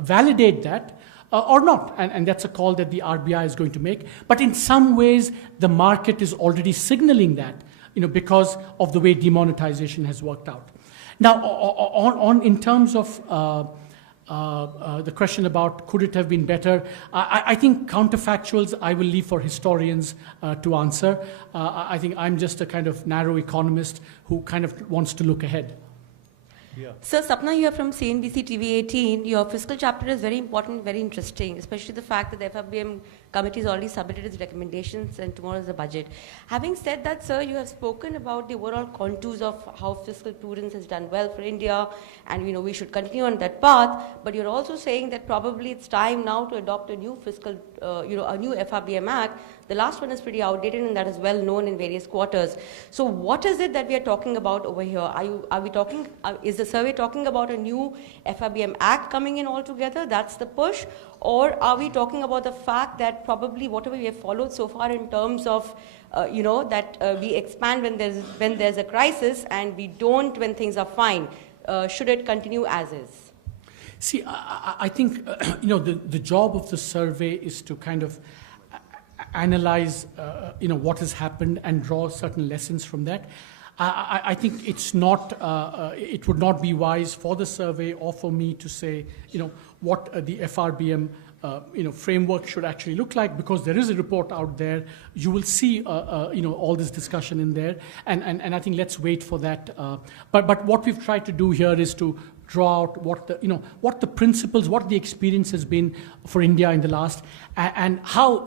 validate that or not? And that's a call that the RBI is going to make. But in some ways, the market is already signaling that, because of the way demonetization has worked out. Now, in terms of the question about could it have been better, I think counterfactuals I will leave for historians to answer. I think I'm just a kind of narrow economist who kind of wants to look ahead. Yeah. Sir, Sapna here from CNBC TV 18. Your fiscal chapter is very important, very interesting, especially the fact that the FRBM committee has already submitted its recommendations and tomorrow is the budget. Having said that, sir, you have spoken about the overall contours of how fiscal prudence has done well for India, and we should continue on that path, but you're also saying that probably it's time now to adopt a new fiscal, a new FRBM Act. The last one is pretty outdated and that is well known in various quarters. So what is it that we are talking about over here? Are we talking, is the survey talking about a new FRBM Act coming in altogether? That's the push? Or are we talking about the fact that probably whatever we have followed so far in terms of, that we expand when there's a crisis and we don't when things are fine? Should it continue as is? See, I think, the job of the survey is to kind of analyze, what has happened and draw certain lessons from that. I think it's not, it would not be wise for the survey or for me to say, what the FRBM, framework should actually look like, because there is a report out there. You will see, all this discussion in there, and I think let's wait for that. But what we've tried to do here is to draw out what the principles, what the experience has been for India in the last, and how,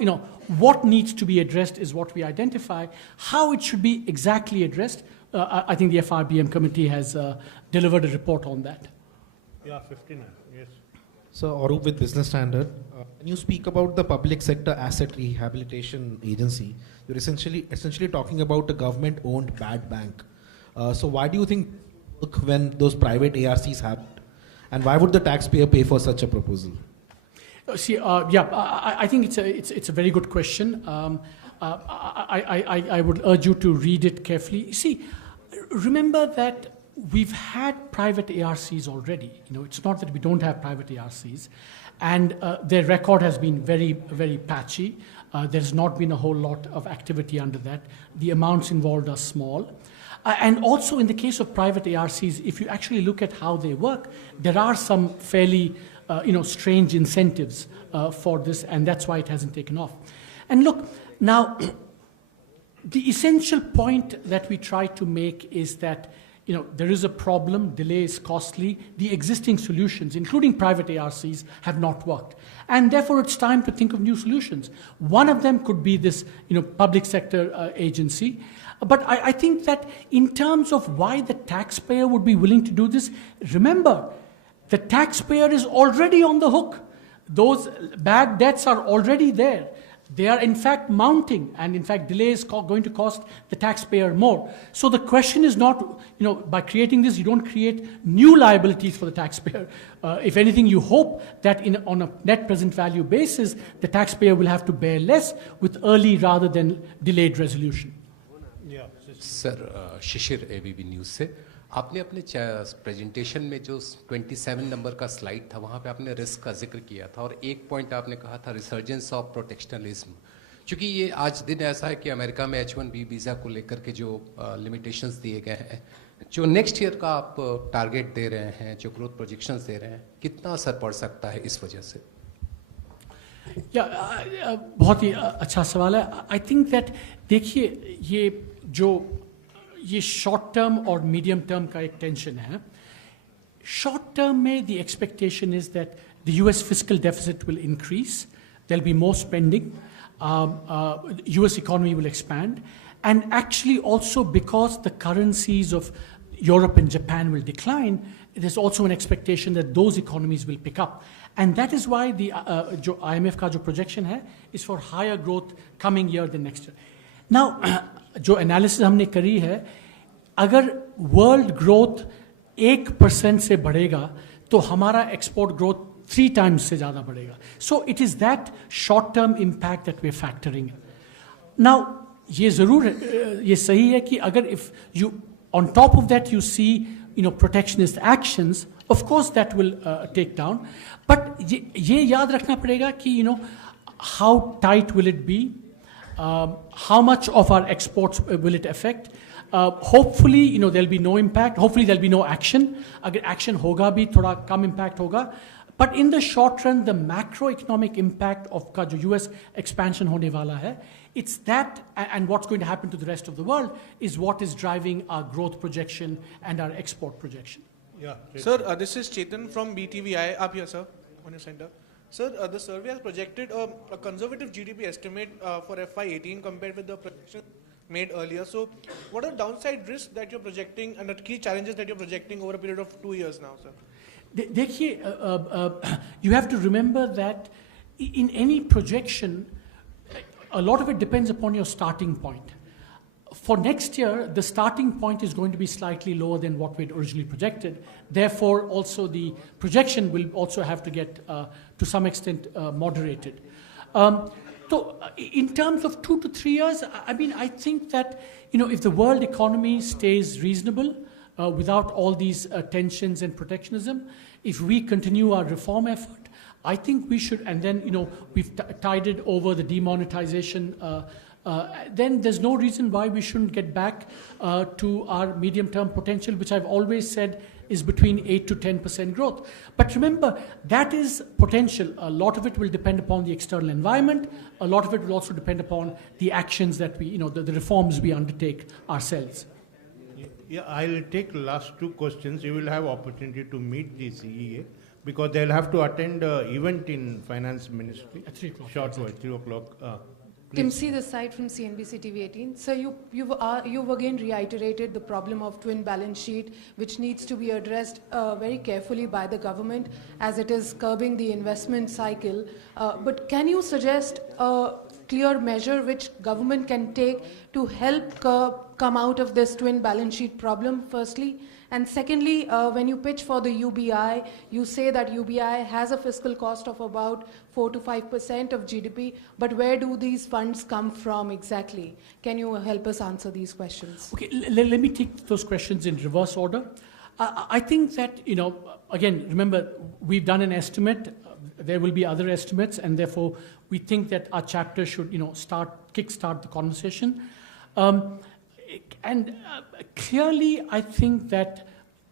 what needs to be addressed is what we identify. How it should be exactly addressed, I think the FRBM committee has delivered a report on that. Yeah, 59, yes. So, Arup with Business Standard, when you speak about the public sector asset rehabilitation agency, you're essentially talking about a government-owned bad bank. So why do you think when those private ARCs have, and why would the taxpayer pay for such a proposal? See, I think it's a very good question. I would urge you to read it carefully. See, remember that we've had private ARCs already. It's not that we don't have private ARCs, and their record has been very, very patchy. There's not been a whole lot of activity under that. The amounts involved are small. And also in the case of private ARCs, if you actually look at how they work, there are some fairly strange incentives for this, and that's why it hasn't taken off. And look, now, the essential point that we try to make is that, there is a problem, delay is costly, the existing solutions, including private ARCs, have not worked. And therefore, it's time to think of new solutions. One of them could be this, public sector agency. But I think that in terms of why the taxpayer would be willing to do this, remember, the taxpayer is already on the hook. Those bad debts are already there. They are in fact mounting, and in fact delay is going to cost the taxpayer more. So the question is not, by creating this, you don't create new liabilities for the taxpayer. If anything, you hope that on a net present value basis, the taxpayer will have to bear less with early rather than delayed resolution. Yeah. Sir Shishir ABP news से आपने अपने presentation में जो 27 number का slide था वहाँ पे आपने रिस्क का जिक्र किया था और एक पॉइंट आपने कहा था रिसर्जेंस ऑफ प्रोटेक्शनलिज्म, क्योंकि ये आज दिन ऐसा है कि अमेरिका में H1B वीज़ा को लेकर के जो लिमिटेशंस दिए गए हैं, जो नेक्स्ट ईयर का आप टारगेट दे रहे हैं, जो ग्रोथ प्रोजेक्शंस दे रहे हैं, कितना असर पड़ सकता है इस वजह से? बहुत ही अच्छा सवाल है. आई थिंक दैट देखिए ये शॉर्ट टर्म और मीडियम टर्म का एक टेंशन है. शॉर्ट टर्म में the expectation is that the US fiscal deficit will increase, there'll be more spending, US economy will expand, and actually also because the currencies of Europe and Japan will decline, there's also an expectation that those economies will pick up. And that is why the जो IMF का जो projection है is for higher growth coming year than next year. Now, जो analysis हमने करी है, अगर world growth 1% से बढ़ेगा तो हमारा एक्सपोर्ट ग्रोथ 3 times से ज़्यादा बढ़ेगा. So it is that short term impact that we are factoring. Now ये ज़रूर ये सही है कि अगर if you on top of that you see protectionist actions, of course that will take down. But ये याद रखना पड़ेगा कि how tight will it be, how much of our exports will it affect? Hopefully, there'll be no impact. Hopefully, there'll be no action. Agar action hoga bhi, thoda kam impact hoga. But in the short run, the macroeconomic impact of ka jo US expansion hone wala hai, it's that, and what's going to happen to the rest of the world is what is driving our growth projection and our export projection. Yeah. Sir, this is Chetan from BTVI. Up here, sir, on your center. Sir, the survey has projected a conservative GDP estimate for FY18 compared with the projection made earlier. So, what are downside risks that you're projecting and the key challenges that you're projecting over a period of 2 years now, sir? You have to remember that in any projection, a lot of it depends upon your starting point. For next year, the starting point is going to be slightly lower than what we had originally projected. Therefore, also the projection will also have to get, to some extent, moderated. So, in terms of 2 to 3 years, I think that, if the world economy stays reasonable, without all these tensions and protectionism, if we continue our reform effort, I think we should, and then, we've tided over the demonetization, then there's no reason why we shouldn't get back to our medium-term potential, which I've always said is between 8 to 10% growth. But remember, that is potential. A lot of it will depend upon the external environment. A lot of it will also depend upon the actions that we, the reforms we undertake ourselves. Yeah, I'll take last 2 questions. You will have opportunity to meet the CEA because they'll have to attend an event in Finance Ministry. At 3 o'clock. Short exactly. 3 o'clock. Timsi this side from CNBC TV 18. Sir, you've again reiterated the problem of twin balance sheet, which needs to be addressed very carefully by the government as it is curbing the investment cycle. But can you suggest a clear measure which government can take to help come out of this twin balance sheet problem, firstly? And secondly, when you pitch for the UBI, you say that UBI has a fiscal cost of about 4 to 5% of GDP, but where do these funds come from exactly? Can you help us answer these questions? Okay, let me take those questions in reverse order. I think that, again, remember, we've done an estimate. There will be other estimates, and therefore, we think that our chapter should, kickstart the conversation. And clearly, I think that,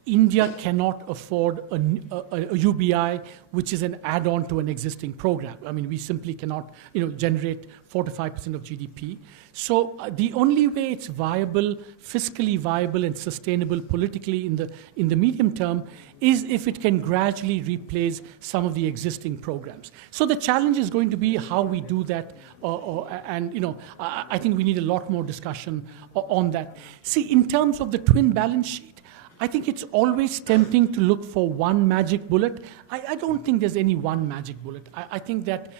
India cannot afford a UBI which is an add-on to an existing program. I mean, we simply cannot, generate 4 to 5% of GDP. So the only way it's viable, fiscally viable and sustainable politically in the medium term is if it can gradually replace some of the existing programs. So the challenge is going to be how we do that, I think we need a lot more discussion on that. See, in terms of the twin balance sheet, I think it's always tempting to look for one magic bullet. I don't think there's any one magic bullet. I think that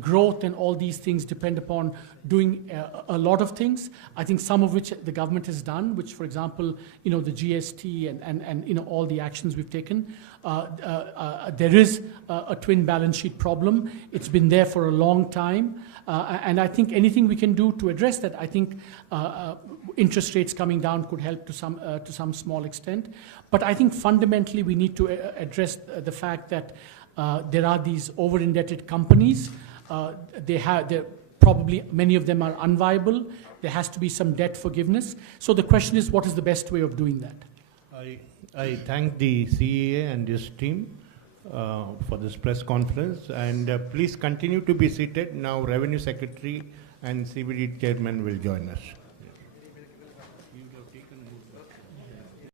growth and all these things depend upon doing a lot of things. I think some of which the government has done, which, for example, the GST and all the actions we've taken. There is a twin balance sheet problem. It's been there for a long time. And I think anything we can do to address that, I think interest rates coming down could help to some small extent. But I think fundamentally we need to address the fact that there are these over-indebted companies. They're probably many of them are unviable. There has to be some debt forgiveness. So the question is, what is the best way of doing that? I thank the CEA and his team for this press conference, and please continue to be seated. Now Revenue Secretary and CBD Chairman will join us.